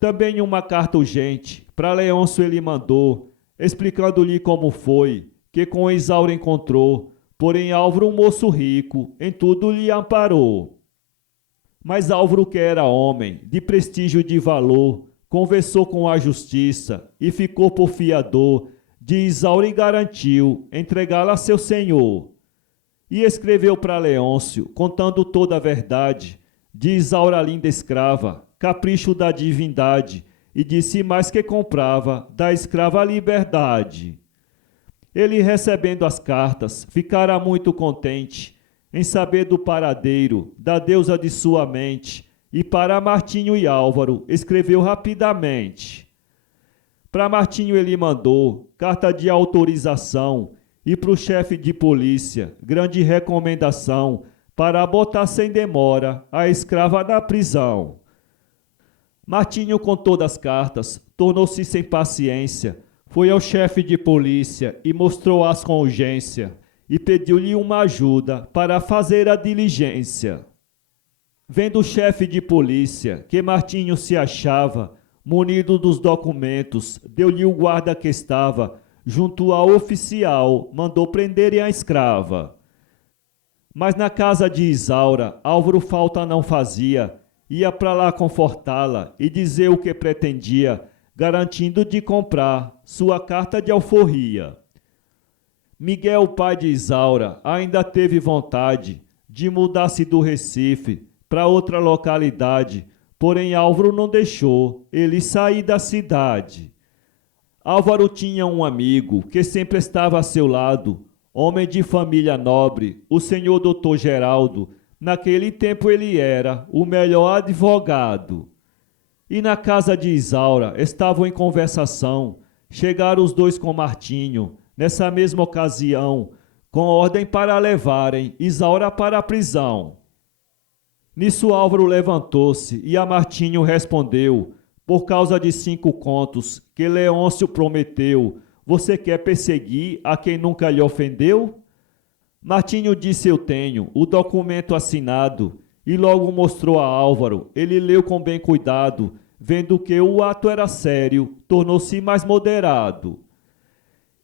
Também uma carta urgente para Leôncio ele mandou, explicando-lhe como foi que com Isaura encontrou, porém Álvaro, um moço rico, em tudo lhe amparou. Mas Álvaro, que era homem de prestígio e de valor, conversou com a justiça e ficou por fiador de Isaura e garantiu entregá-la a seu senhor. E escreveu para Leôncio, contando toda a verdade, de Isaura, linda escrava, capricho da divindade, e disse mais que comprava da escrava a liberdade. Ele, recebendo as cartas, ficara muito contente em saber do paradeiro da deusa de sua mente, e para Martinho e Álvaro escreveu rapidamente. Para Martinho ele mandou carta de autorização e para o chefe de polícia grande recomendação para botar sem demora a escrava na prisão. Martinho, com todas as cartas, tornou-se sem paciência, foi ao chefe de polícia e mostrou-as com urgência e pediu-lhe uma ajuda para fazer a diligência. Vendo o chefe de polícia que Martinho se achava munido dos documentos, deu-lhe o guarda que estava junto ao oficial, mandou prenderem a escrava. Mas na casa de Isaura, Álvaro falta não fazia, ia para lá confortá-la e dizer o que pretendia, garantindo de comprar sua carta de alforria. Miguel, pai de Isaura, ainda teve vontade de mudar-se do Recife para outra localidade, porém Álvaro não deixou ele sair da cidade. Álvaro tinha um amigo que sempre estava a seu lado, homem de família nobre, o senhor doutor Geraldo. Naquele tempo ele era o melhor advogado. E na casa de Isaura estavam em conversação. Chegaram os dois com Martinho, nessa mesma ocasião, com ordem para levarem Isaura para a prisão. Nisso Álvaro levantou-se e a Martinho respondeu: por causa de 5 contos que Leôncio prometeu, você quer perseguir a quem nunca lhe ofendeu? Martinho disse: eu tenho o documento assinado, e logo mostrou a Álvaro. Ele leu com bem cuidado, vendo que o ato era sério, tornou-se mais moderado.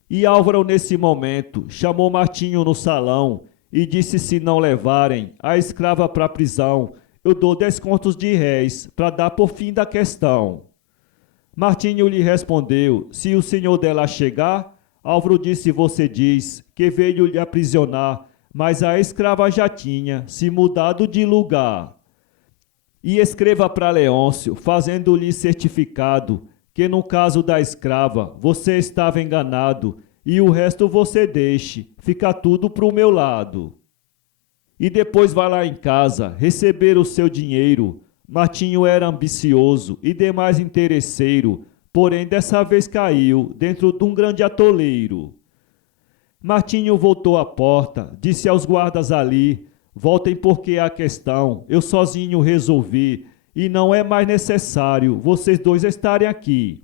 E Álvaro, nesse momento, chamou Martinho no salão e disse: se não levarem a escrava para a prisão, eu dou 10 contos de réis para dar por fim da questão. Martinho lhe respondeu: se o senhor dela chegar. Álvaro disse: você diz que veio lhe aprisionar, mas a escrava já tinha se mudado de lugar. E escreva para Leôncio, fazendo-lhe certificado, que no caso da escrava você estava enganado, e o resto você deixe, fica tudo pro meu lado. E depois vai lá em casa receber o seu dinheiro. Martinho era ambicioso e demais interesseiro, porém dessa vez caiu dentro de um grande atoleiro. Martinho voltou à porta, disse aos guardas ali: voltem porque a questão eu sozinho resolvi, e não é mais necessário vocês dois estarem aqui.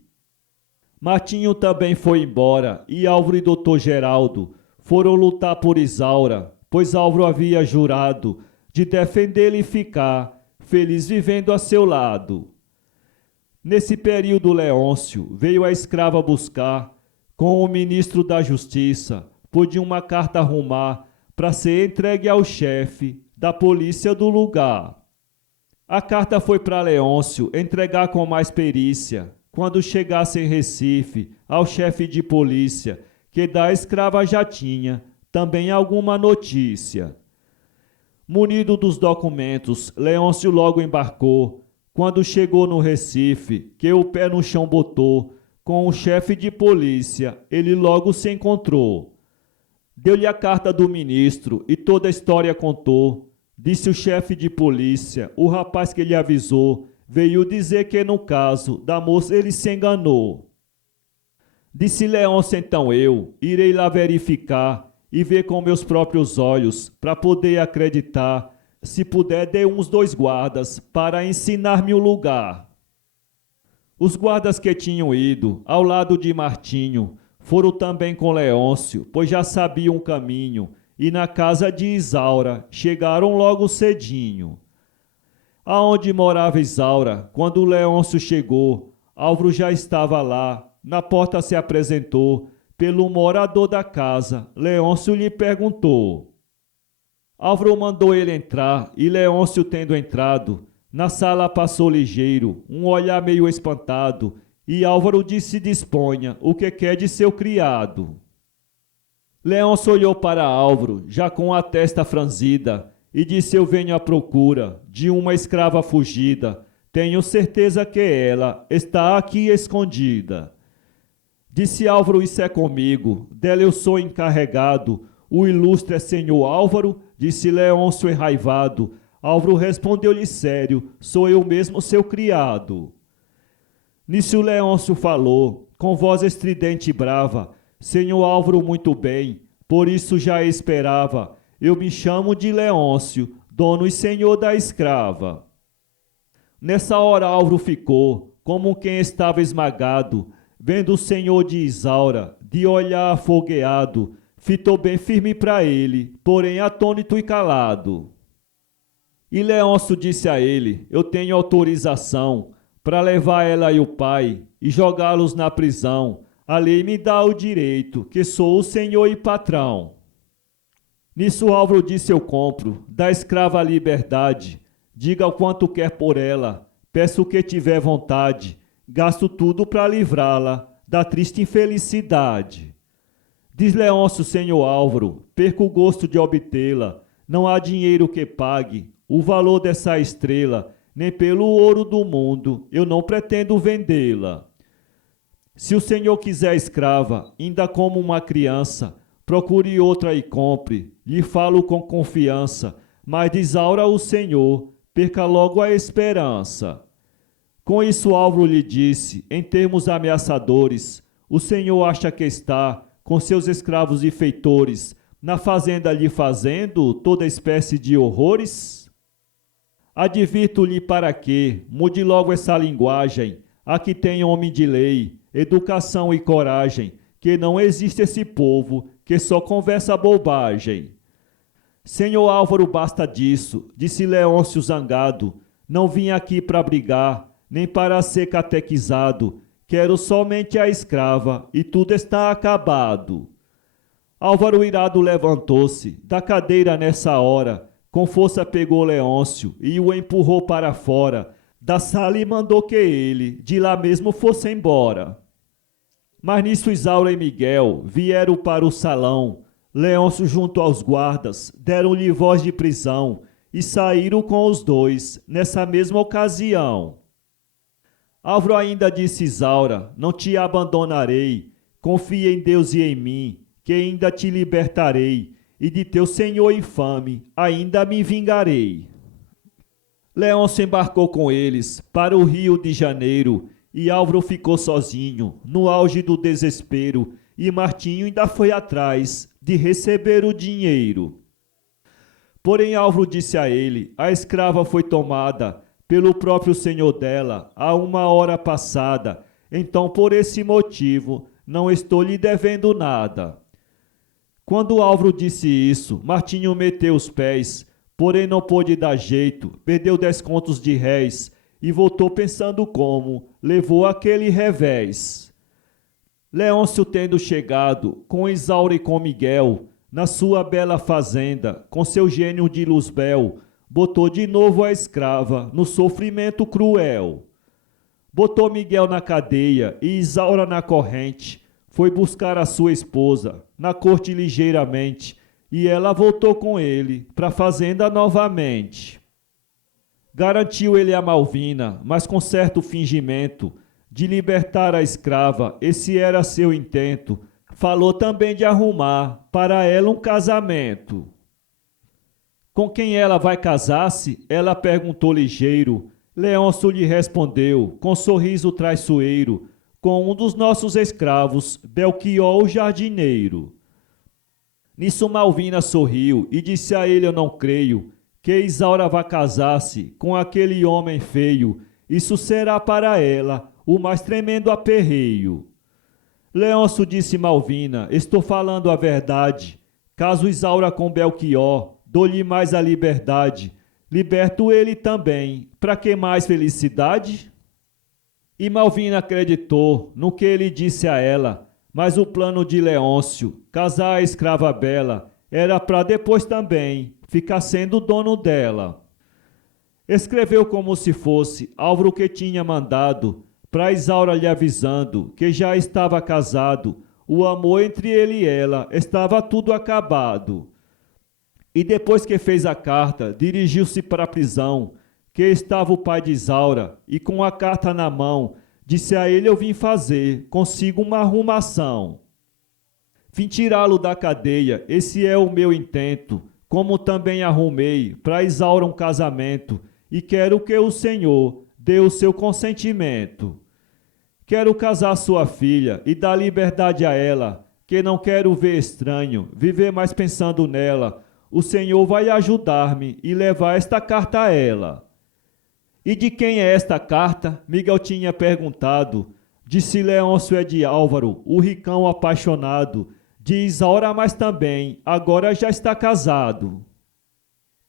Martinho também foi embora, e Álvaro e doutor Geraldo foram lutar por Isaura, pois Álvaro havia jurado de defendê-la e ficar feliz vivendo a seu lado. Nesse período, Leôncio veio a escrava buscar, com o ministro da Justiça, pôde uma carta arrumar para ser entregue ao chefe da polícia do lugar. A carta foi para Leôncio entregar com mais perícia, quando chegasse em Recife, ao chefe de polícia, que da escrava já tinha também alguma notícia. Munido dos documentos, Leôncio logo embarcou. Quando chegou no Recife, que o pé no chão botou, com o chefe de polícia, ele logo se encontrou. Deu-lhe a carta do ministro e toda a história contou. Disse o chefe de polícia, o rapaz que lhe avisou, veio dizer que no caso da moça ele se enganou. Disse Leôncio, então eu irei lá verificar e ver com meus próprios olhos, para poder acreditar. Se puder, dê uns 2 guardas para ensinar-me o lugar. Os guardas que tinham ido ao lado de Martinho foram também com Leôncio, pois já sabiam o caminho, e na casa de Isaura chegaram logo cedinho. Aonde morava Isaura, quando Leôncio chegou, Álvaro já estava lá, na porta se apresentou. Pelo morador da casa, Leôncio lhe perguntou. Álvaro mandou ele entrar, e Leôncio, tendo entrado, na sala passou ligeiro, um olhar meio espantado, e Álvaro disse: disponha, o que quer de seu criado? Leôncio olhou para Álvaro, já com a testa franzida, e disse: eu venho à procura de uma escrava fugida, tenho certeza que ela está aqui escondida. Disse Álvaro: isso é comigo, dela eu sou encarregado. O ilustre é senhor Álvaro? Disse Leôncio enraivado. Álvaro respondeu-lhe sério: sou eu mesmo seu criado. Nisso Leôncio falou, com voz estridente e brava: senhor Álvaro, muito bem, por isso já esperava. Eu me chamo de Leôncio, dono e senhor da escrava. Nessa hora Álvaro ficou, como quem estava esmagado, vendo o senhor de Isaura, de olhar afogueado, fitou bem firme para ele, porém atônito e calado. E Leôncio disse a ele: eu tenho autorização para levar ela e o pai e jogá-los na prisão. A lei me dá o direito, que sou o senhor e patrão. Nisso Álvaro disse: eu compro da escrava a liberdade, diga o quanto quer por ela, peço o que tiver vontade. Gasto tudo para livrá-la da triste infelicidade. Diz Leôncio: senhor Álvaro, perco o gosto de obtê-la. Não há dinheiro que pague o valor dessa estrela, nem pelo ouro do mundo eu não pretendo vendê-la. Se o senhor quiser escrava, ainda como uma criança, procure outra e compre, lhe falo com confiança, mas desaura o senhor, perca logo a esperança. Com isso Álvaro lhe disse, em termos ameaçadores: o senhor acha que está, com seus escravos e feitores, na fazenda lhe fazendo toda espécie de horrores? Advirto-lhe para que mude logo essa linguagem. Aqui tem homem de lei, educação e coragem, que não existe esse povo que só conversa bobagem. Senhor Álvaro, basta disso, disse Leôncio zangado. Não vim aqui para brigar, nem para ser catequizado. Quero somente a escrava e tudo está acabado. Álvaro irado levantou-se da cadeira nessa hora, com força pegou Leôncio e o empurrou para fora da sala e mandou que ele de lá mesmo fosse embora. Mas nisso Isaura e Miguel vieram para o salão. Leôncio junto aos guardas deram-lhe voz de prisão e saíram com os dois nessa mesma ocasião. Álvaro ainda disse: Isaura, não te abandonarei, confia em Deus e em mim, que ainda te libertarei, e de teu senhor infame ainda me vingarei. Leôncio embarcou com eles para o Rio de Janeiro, e Álvaro ficou sozinho, no auge do desespero, e Martinho ainda foi atrás de receber o dinheiro. Porém Álvaro disse a ele: a escrava foi tomada pelo próprio senhor dela há 1 hora passada, então por esse motivo não estou lhe devendo nada. Quando Álvaro disse isso, Martinho meteu os pés, porém não pôde dar jeito, perdeu 10 contos de réis e voltou pensando como levou aquele revés. Leôncio, tendo chegado com Isaura e com Miguel, na sua bela fazenda, com seu gênio de luz-bel, botou de novo a escrava no sofrimento cruel. Botou Miguel na cadeia e Isaura na corrente, foi buscar a sua esposa na corte ligeiramente, e ela voltou com ele pra fazenda novamente. Garantiu ele a Malvina, mas com certo fingimento, de libertar a escrava, esse era seu intento. Falou também de arrumar para ela um casamento. Com quem ela vai casar-se? Ela perguntou ligeiro. Leôncio lhe respondeu, com sorriso traiçoeiro, com um dos nossos escravos, Belchior o jardineiro. Nisso Malvina sorriu e disse a ele: eu não creio que Isaura vá casar-se com aquele homem feio. Isso será para ela o mais tremendo aperreio. Leôncio disse Malvina: estou falando a verdade. Caso Isaura com Belchior, dou-lhe mais a liberdade. Liberto ele também, para que mais felicidade? E Malvina acreditou no que ele disse a ela, mas o plano de Leôncio, casar a escrava bela, era para depois também ficar sendo dono dela. Escreveu como se fosse Álvaro que tinha mandado, para Isaura lhe avisando que já estava casado, o amor entre ele e ela estava tudo acabado. E depois que fez a carta, dirigiu-se para a prisão, que estava o pai de Isaura, e com a carta na mão, disse a ele: eu vim fazer consigo uma arrumação. Vim tirá-lo da cadeia, esse é o meu intento, como também arrumei para Isaura um casamento, e quero que o Senhor dê o seu consentimento. Quero casar sua filha e dar liberdade a ela, que não quero ver estranho, viver mais pensando nela. O Senhor vai ajudar-me e levar esta carta a ela. E de quem é esta carta? Miguel tinha perguntado. Disse Leôncio: é de Álvaro, o ricão apaixonado. De Isaura, mas também, agora já está casado.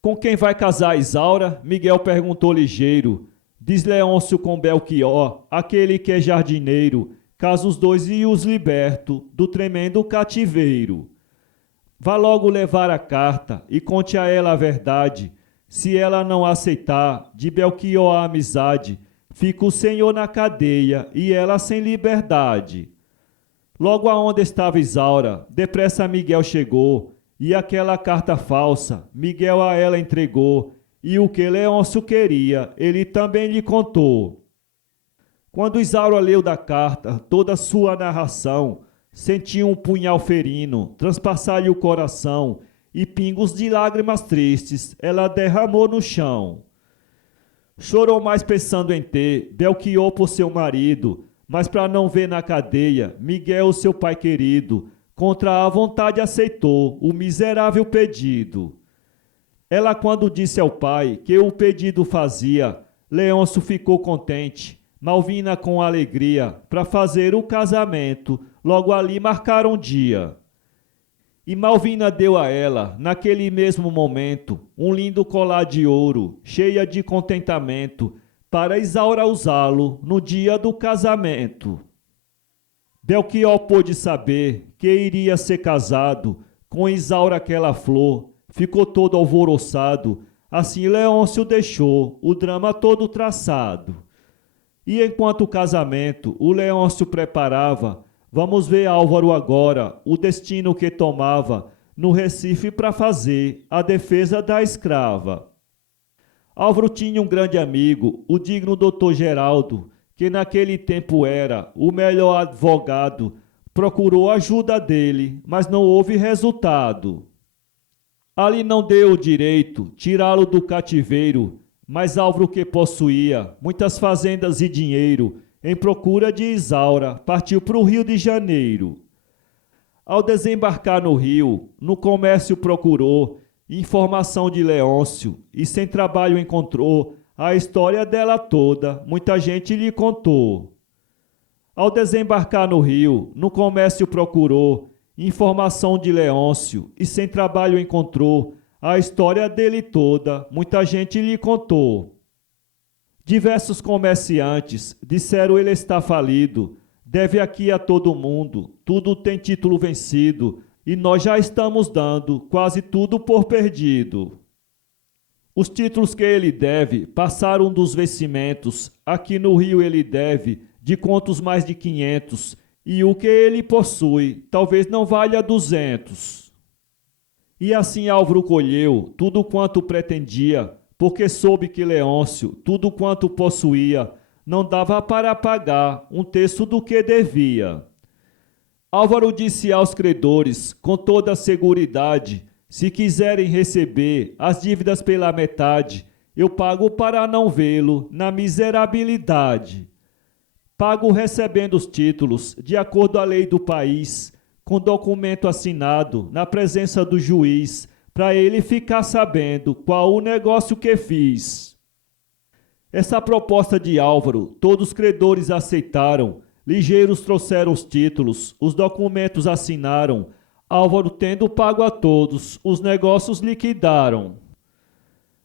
Com quem vai casar Isaura? Miguel perguntou ligeiro. Diz Leôncio: com Belchior, aquele que é jardineiro. Caso os dois e os liberto do tremendo cativeiro. Vá logo levar a carta e conte a ela a verdade. Se ela não aceitar, de Belchior a amizade, fica o Senhor na cadeia e ela sem liberdade. Logo aonde estava Isaura, depressa Miguel chegou, e aquela carta falsa Miguel a ela entregou, e o que Leôncio queria, ele também lhe contou. Quando Isaura leu da carta toda a sua narração, sentiu um punhal ferino transpassar-lhe o coração, e pingos de lágrimas tristes ela derramou no chão. Chorou mais pensando em ter Belchior por seu marido, mas para não ver na cadeia Miguel, seu pai querido, contra a vontade aceitou o miserável pedido. Ela, quando disse ao pai que o pedido fazia, Leôncio ficou contente, Malvina com alegria, para fazer o casamento, logo ali marcaram dia. E Malvina deu a ela, naquele mesmo momento, um lindo colar de ouro, cheia de contentamento, para Isaura usá-lo no dia do casamento. Belchior pôde saber que iria ser casado com Isaura aquela flor, ficou todo alvoroçado, assim Leôncio deixou o drama todo traçado. E enquanto o casamento o Leôncio preparava, vamos ver Álvaro agora, o destino que tomava no Recife para fazer a defesa da escrava. Álvaro tinha um grande amigo, o digno doutor Geraldo, que naquele tempo era o melhor advogado. Procurou ajuda dele, mas não houve resultado. Ali não deu direito tirá-lo do cativeiro, mas Álvaro, que possuía muitas fazendas e dinheiro, em procura de Isaura, partiu para o Rio de Janeiro. Ao desembarcar no Rio, no comércio procurou informação de Leôncio, e sem trabalho encontrou a história dela toda, muita gente lhe contou. Ao desembarcar no Rio, no comércio procurou informação de Leôncio, e sem trabalho encontrou a história dele toda, muita gente lhe contou. Diversos comerciantes disseram: ele está falido, deve aqui a todo mundo, tudo tem título vencido, e nós já estamos dando quase tudo por perdido. Os títulos que ele deve passaram dos vencimentos, aqui no Rio ele deve de contos mais de 500, e o que ele possui talvez não valha 200. E assim Álvaro colheu tudo quanto pretendia, porque soube que Leôncio, tudo quanto possuía, não dava para pagar um terço do que devia. Álvaro disse aos credores, com toda a seguridade, se quiserem receber as dívidas pela metade, eu pago para não vê-lo na miserabilidade. Pago recebendo os títulos, de acordo à lei do país, com documento assinado na presença do juiz, para ele ficar sabendo qual o negócio que fiz. Essa proposta de Álvaro, todos os credores aceitaram, ligeiros trouxeram os títulos, os documentos assinaram, Álvaro, tendo pago a todos, os negócios liquidaram.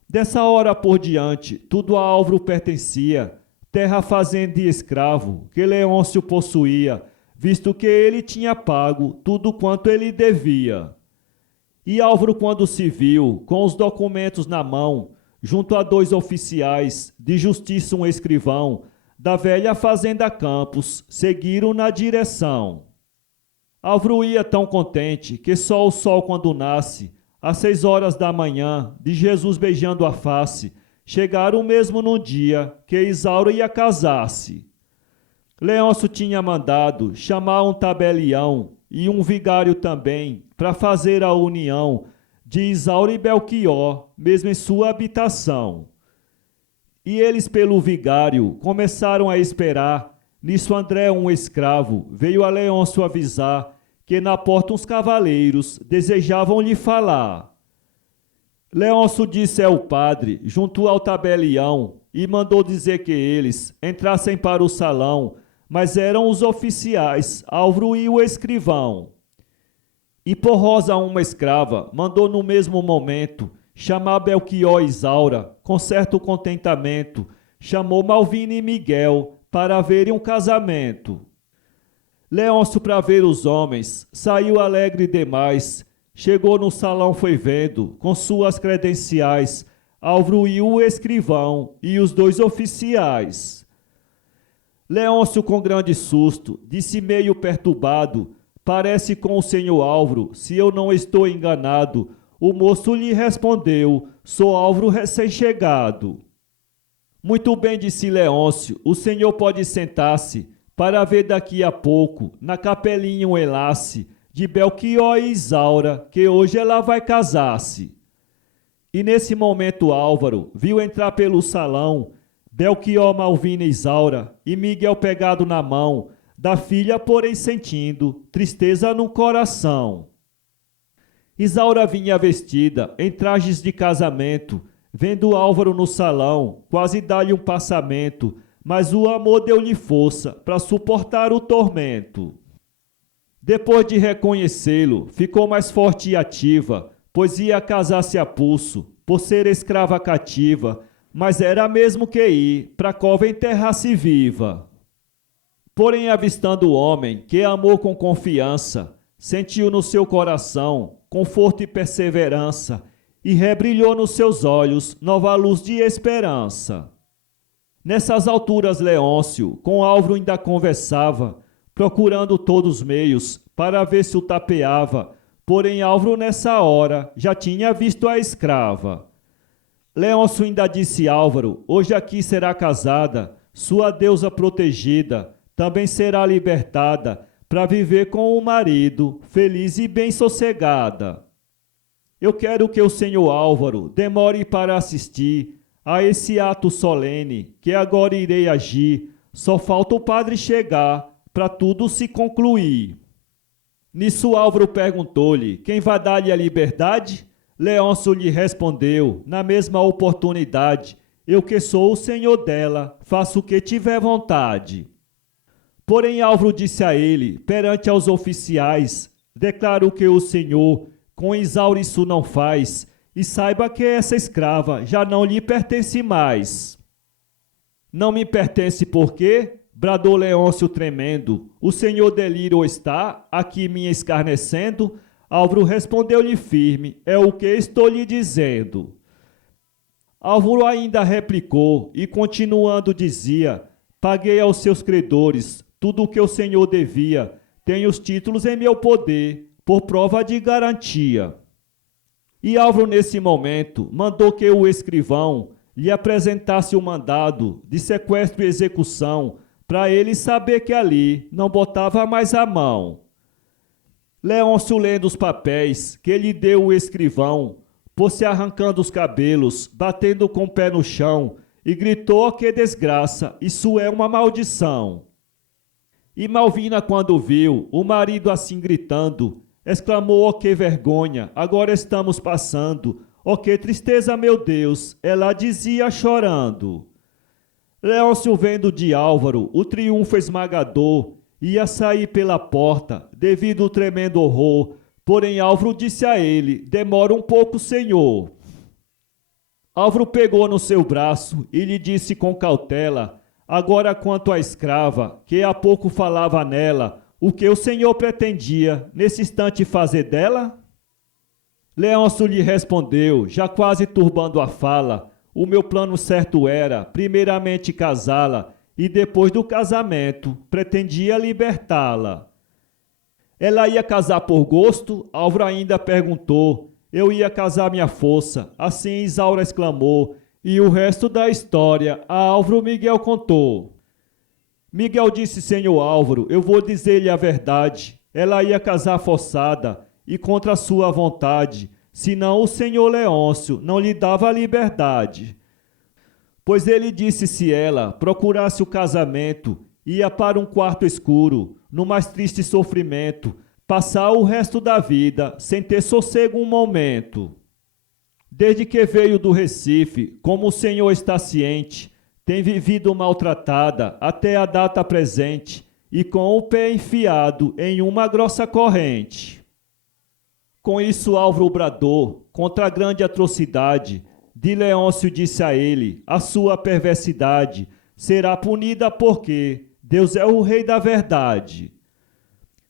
Dessa hora por diante, tudo a Álvaro pertencia, terra, fazenda e escravo, que Leôncio possuía, visto que ele tinha pago tudo quanto ele devia. E Álvaro, quando se viu, com os documentos na mão, junto a 2 oficiais, de justiça um escrivão, da velha fazenda Campos, seguiram na direção. Álvaro ia tão contente que só o sol quando nasce, às 6 horas da manhã, de Jesus beijando a face, chegaram mesmo no dia que Isaura ia casar-se. Leôncio tinha mandado chamar um tabelião e um vigário também, para fazer a união de Isaura e Belchior, mesmo em sua habitação. E eles pelo vigário começaram a esperar. Nisso André, um escravo, veio a Leôncio avisar que na porta uns cavaleiros desejavam lhe falar. Leôncio disse ao padre, junto ao tabelião, e mandou dizer que eles entrassem para o salão, mas eram os oficiais, Álvaro e o escrivão. E por Rosa, uma escrava, mandou no mesmo momento chamar Belchior e Isaura, com certo contentamento, chamou Malvina e Miguel para verem um casamento. Leôncio, para ver os homens, saiu alegre demais, chegou no salão, foi vendo, com suas credenciais, Álvaro e o escrivão e os 2 oficiais. Leôncio, com grande susto, disse meio perturbado, parece com o senhor Álvaro, se eu não estou enganado. O moço lhe respondeu, sou Álvaro recém-chegado. Muito bem, disse Leôncio, o senhor pode sentar-se, para ver daqui a pouco, na capelinha um enlace, de Belchior e Isaura, que hoje ela vai casar-se. E nesse momento Álvaro viu entrar pelo salão, Belchior, Malvina e Isaura, e Miguel pegado na mão, da filha porém sentindo tristeza no coração. Isaura vinha vestida em trajes de casamento, vendo Álvaro no salão, quase dá-lhe um passamento, mas o amor deu-lhe força para suportar o tormento. Depois de reconhecê-lo, ficou mais forte e ativa, pois ia casar-se a pulso, por ser escrava cativa, mas era mesmo que ir pra cova enterrar-se viva. Porém, avistando o homem que amou com confiança, sentiu no seu coração conforto e perseverança, e rebrilhou nos seus olhos nova luz de esperança. Nessas alturas Leôncio com Álvaro ainda conversava, procurando todos os meios para ver se o tapeava, porém Álvaro nessa hora já tinha visto a escrava. Leôncio ainda disse Álvaro, hoje aqui será casada, sua deusa protegida, também será libertada, para viver com o marido, feliz e bem sossegada. Eu quero que o senhor Álvaro demore para assistir a esse ato solene, que agora irei agir, só falta o padre chegar, para tudo se concluir. Nisso Álvaro perguntou-lhe, quem vai dar-lhe a liberdade? Leôncio lhe respondeu, na mesma oportunidade, eu que sou o senhor dela, faço o que tiver vontade. Porém Álvaro disse a ele, perante aos oficiais, declaro que o senhor com Isaura isso não faz, e saiba que essa escrava já não lhe pertence mais. Não me pertence por quê? Bradou Leôncio tremendo. O senhor delírio está, aqui me escarnecendo, Álvaro respondeu-lhe firme: é o que estou lhe dizendo. Álvaro ainda replicou e, continuando, dizia: paguei aos seus credores tudo o que o senhor devia, tenho os títulos em meu poder, por prova de garantia. E Álvaro, nesse momento, mandou que o escrivão lhe apresentasse o mandado de sequestro e execução, para ele saber que ali não botava mais a mão. Leôncio, lendo os papéis que lhe deu o escrivão, pôs-se arrancando os cabelos, batendo com o pé no chão, e gritou: que desgraça, isso é uma maldição. E Malvina, quando viu o marido assim gritando, exclamou: oh, que vergonha, agora estamos passando, oh, que tristeza, meu Deus, ela dizia chorando. Leôncio, vendo de Álvaro o triunfo esmagador, ia sair pela porta, devido ao tremendo horror, porém Álvaro disse a ele: demora um pouco, senhor. Álvaro pegou no seu braço e lhe disse com cautela: agora quanto à escrava, que há pouco falava nela, o que o senhor pretendia nesse instante fazer dela? Leôncio lhe respondeu, já quase turbando a fala: o meu plano certo era, primeiramente, casá-la, e depois do casamento, pretendia libertá-la. Ela ia casar por gosto? Álvaro ainda perguntou. Eu ia casar minha força, assim Isaura exclamou, e o resto da história a Álvaro Miguel contou. Miguel disse: senhor Álvaro, eu vou dizer-lhe a verdade. Ela ia casar forçada e contra a sua vontade, senão o senhor Leôncio não lhe dava a liberdade. Pois ele disse: se ela procurasse o casamento, ia para um quarto escuro, no mais triste sofrimento, passar o resto da vida sem ter sossego um momento. Desde que veio do Recife, como o senhor está ciente, tem vivido maltratada até a data presente e com o pé enfiado em uma grossa corrente. Com isso Álvaro bradou contra a grande atrocidade. De Leôncio disse a ele: a sua perversidade será punida porque Deus é o rei da verdade.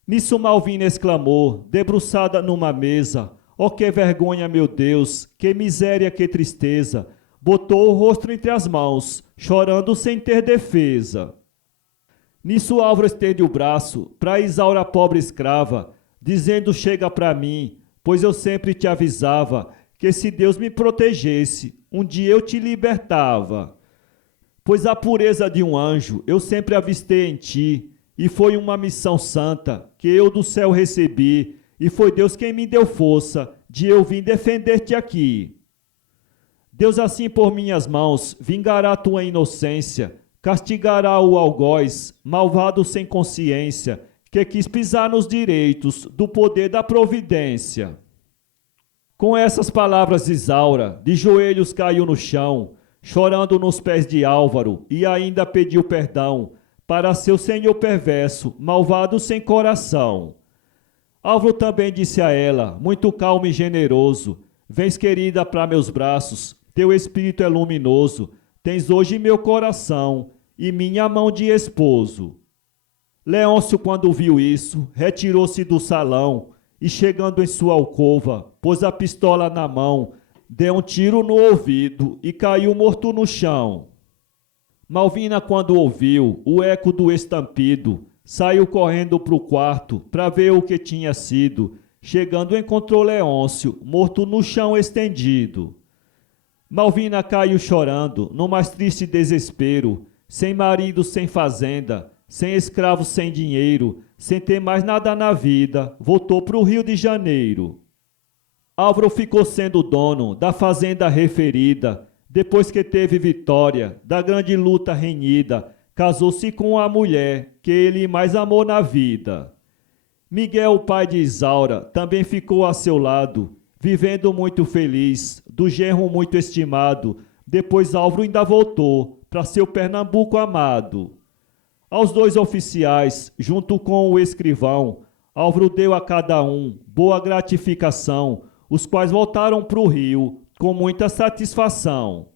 Nisso Malvina exclamou, debruçada numa mesa: oh, que vergonha, meu Deus, que miséria, que tristeza! Botou o rosto entre as mãos, chorando sem ter defesa. Nisso Álvaro estende o braço para Isaura, a pobre escrava, dizendo: chega para mim, pois eu sempre te avisava que se Deus me protegesse, um dia eu te libertava. Pois a pureza de um anjo eu sempre avistei em ti, e foi uma missão santa que eu do céu recebi, e foi Deus quem me deu força de eu vir defender-te aqui. Deus assim por minhas mãos vingará tua inocência, castigará o algoz, malvado sem consciência, que quis pisar nos direitos do poder da providência. Com essas palavras Isaura, de joelhos caiu no chão, chorando nos pés de Álvaro, e ainda pediu perdão para seu senhor perverso, malvado sem coração. Álvaro também disse a ela, muito calmo e generoso: vens, querida, para meus braços, teu espírito é luminoso, tens hoje meu coração e minha mão de esposo. Leôncio, quando viu isso, retirou-se do salão e, chegando em sua alcova, pôs a pistola na mão, deu um tiro no ouvido e caiu morto no chão. Malvina, quando ouviu o eco do estampido, saiu correndo para o quarto para ver o que tinha sido. Chegando, encontrou Leôncio morto no chão estendido. Malvina caiu chorando, no mais triste desespero, sem marido, sem fazenda, sem escravo, sem dinheiro, sem ter mais nada na vida, voltou para o Rio de Janeiro. Álvaro ficou sendo dono da fazenda referida, depois que teve vitória da grande luta renhida, casou-se com a mulher que ele mais amou na vida. Miguel, o pai de Isaura, também ficou a seu lado, vivendo muito feliz, do genro muito estimado. Depois Álvaro ainda voltou para seu Pernambuco amado. Aos dois oficiais, junto com o escrivão, Álvaro deu a cada um boa gratificação, os quais voltaram para o Rio com muita satisfação.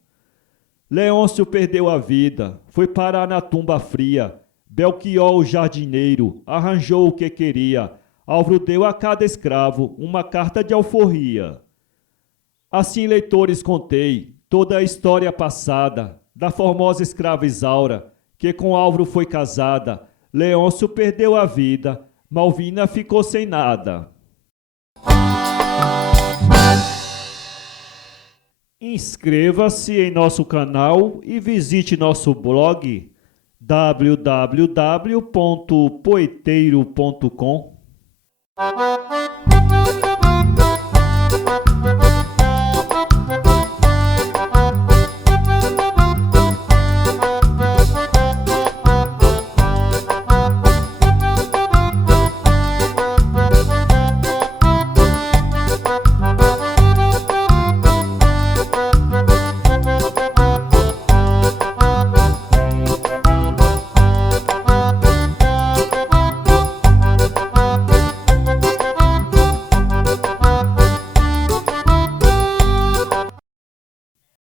Leôncio perdeu a vida, foi parar na tumba fria. Belchior, o jardineiro, arranjou o que queria. Álvaro deu a cada escravo uma carta de alforria. Assim, leitores, contei toda a história passada da formosa escrava Isaura, que com Álvaro foi casada. Leôncio perdeu a vida, Malvina ficou sem nada. Inscreva-se em nosso canal e visite nosso blog www.poeteiro.com.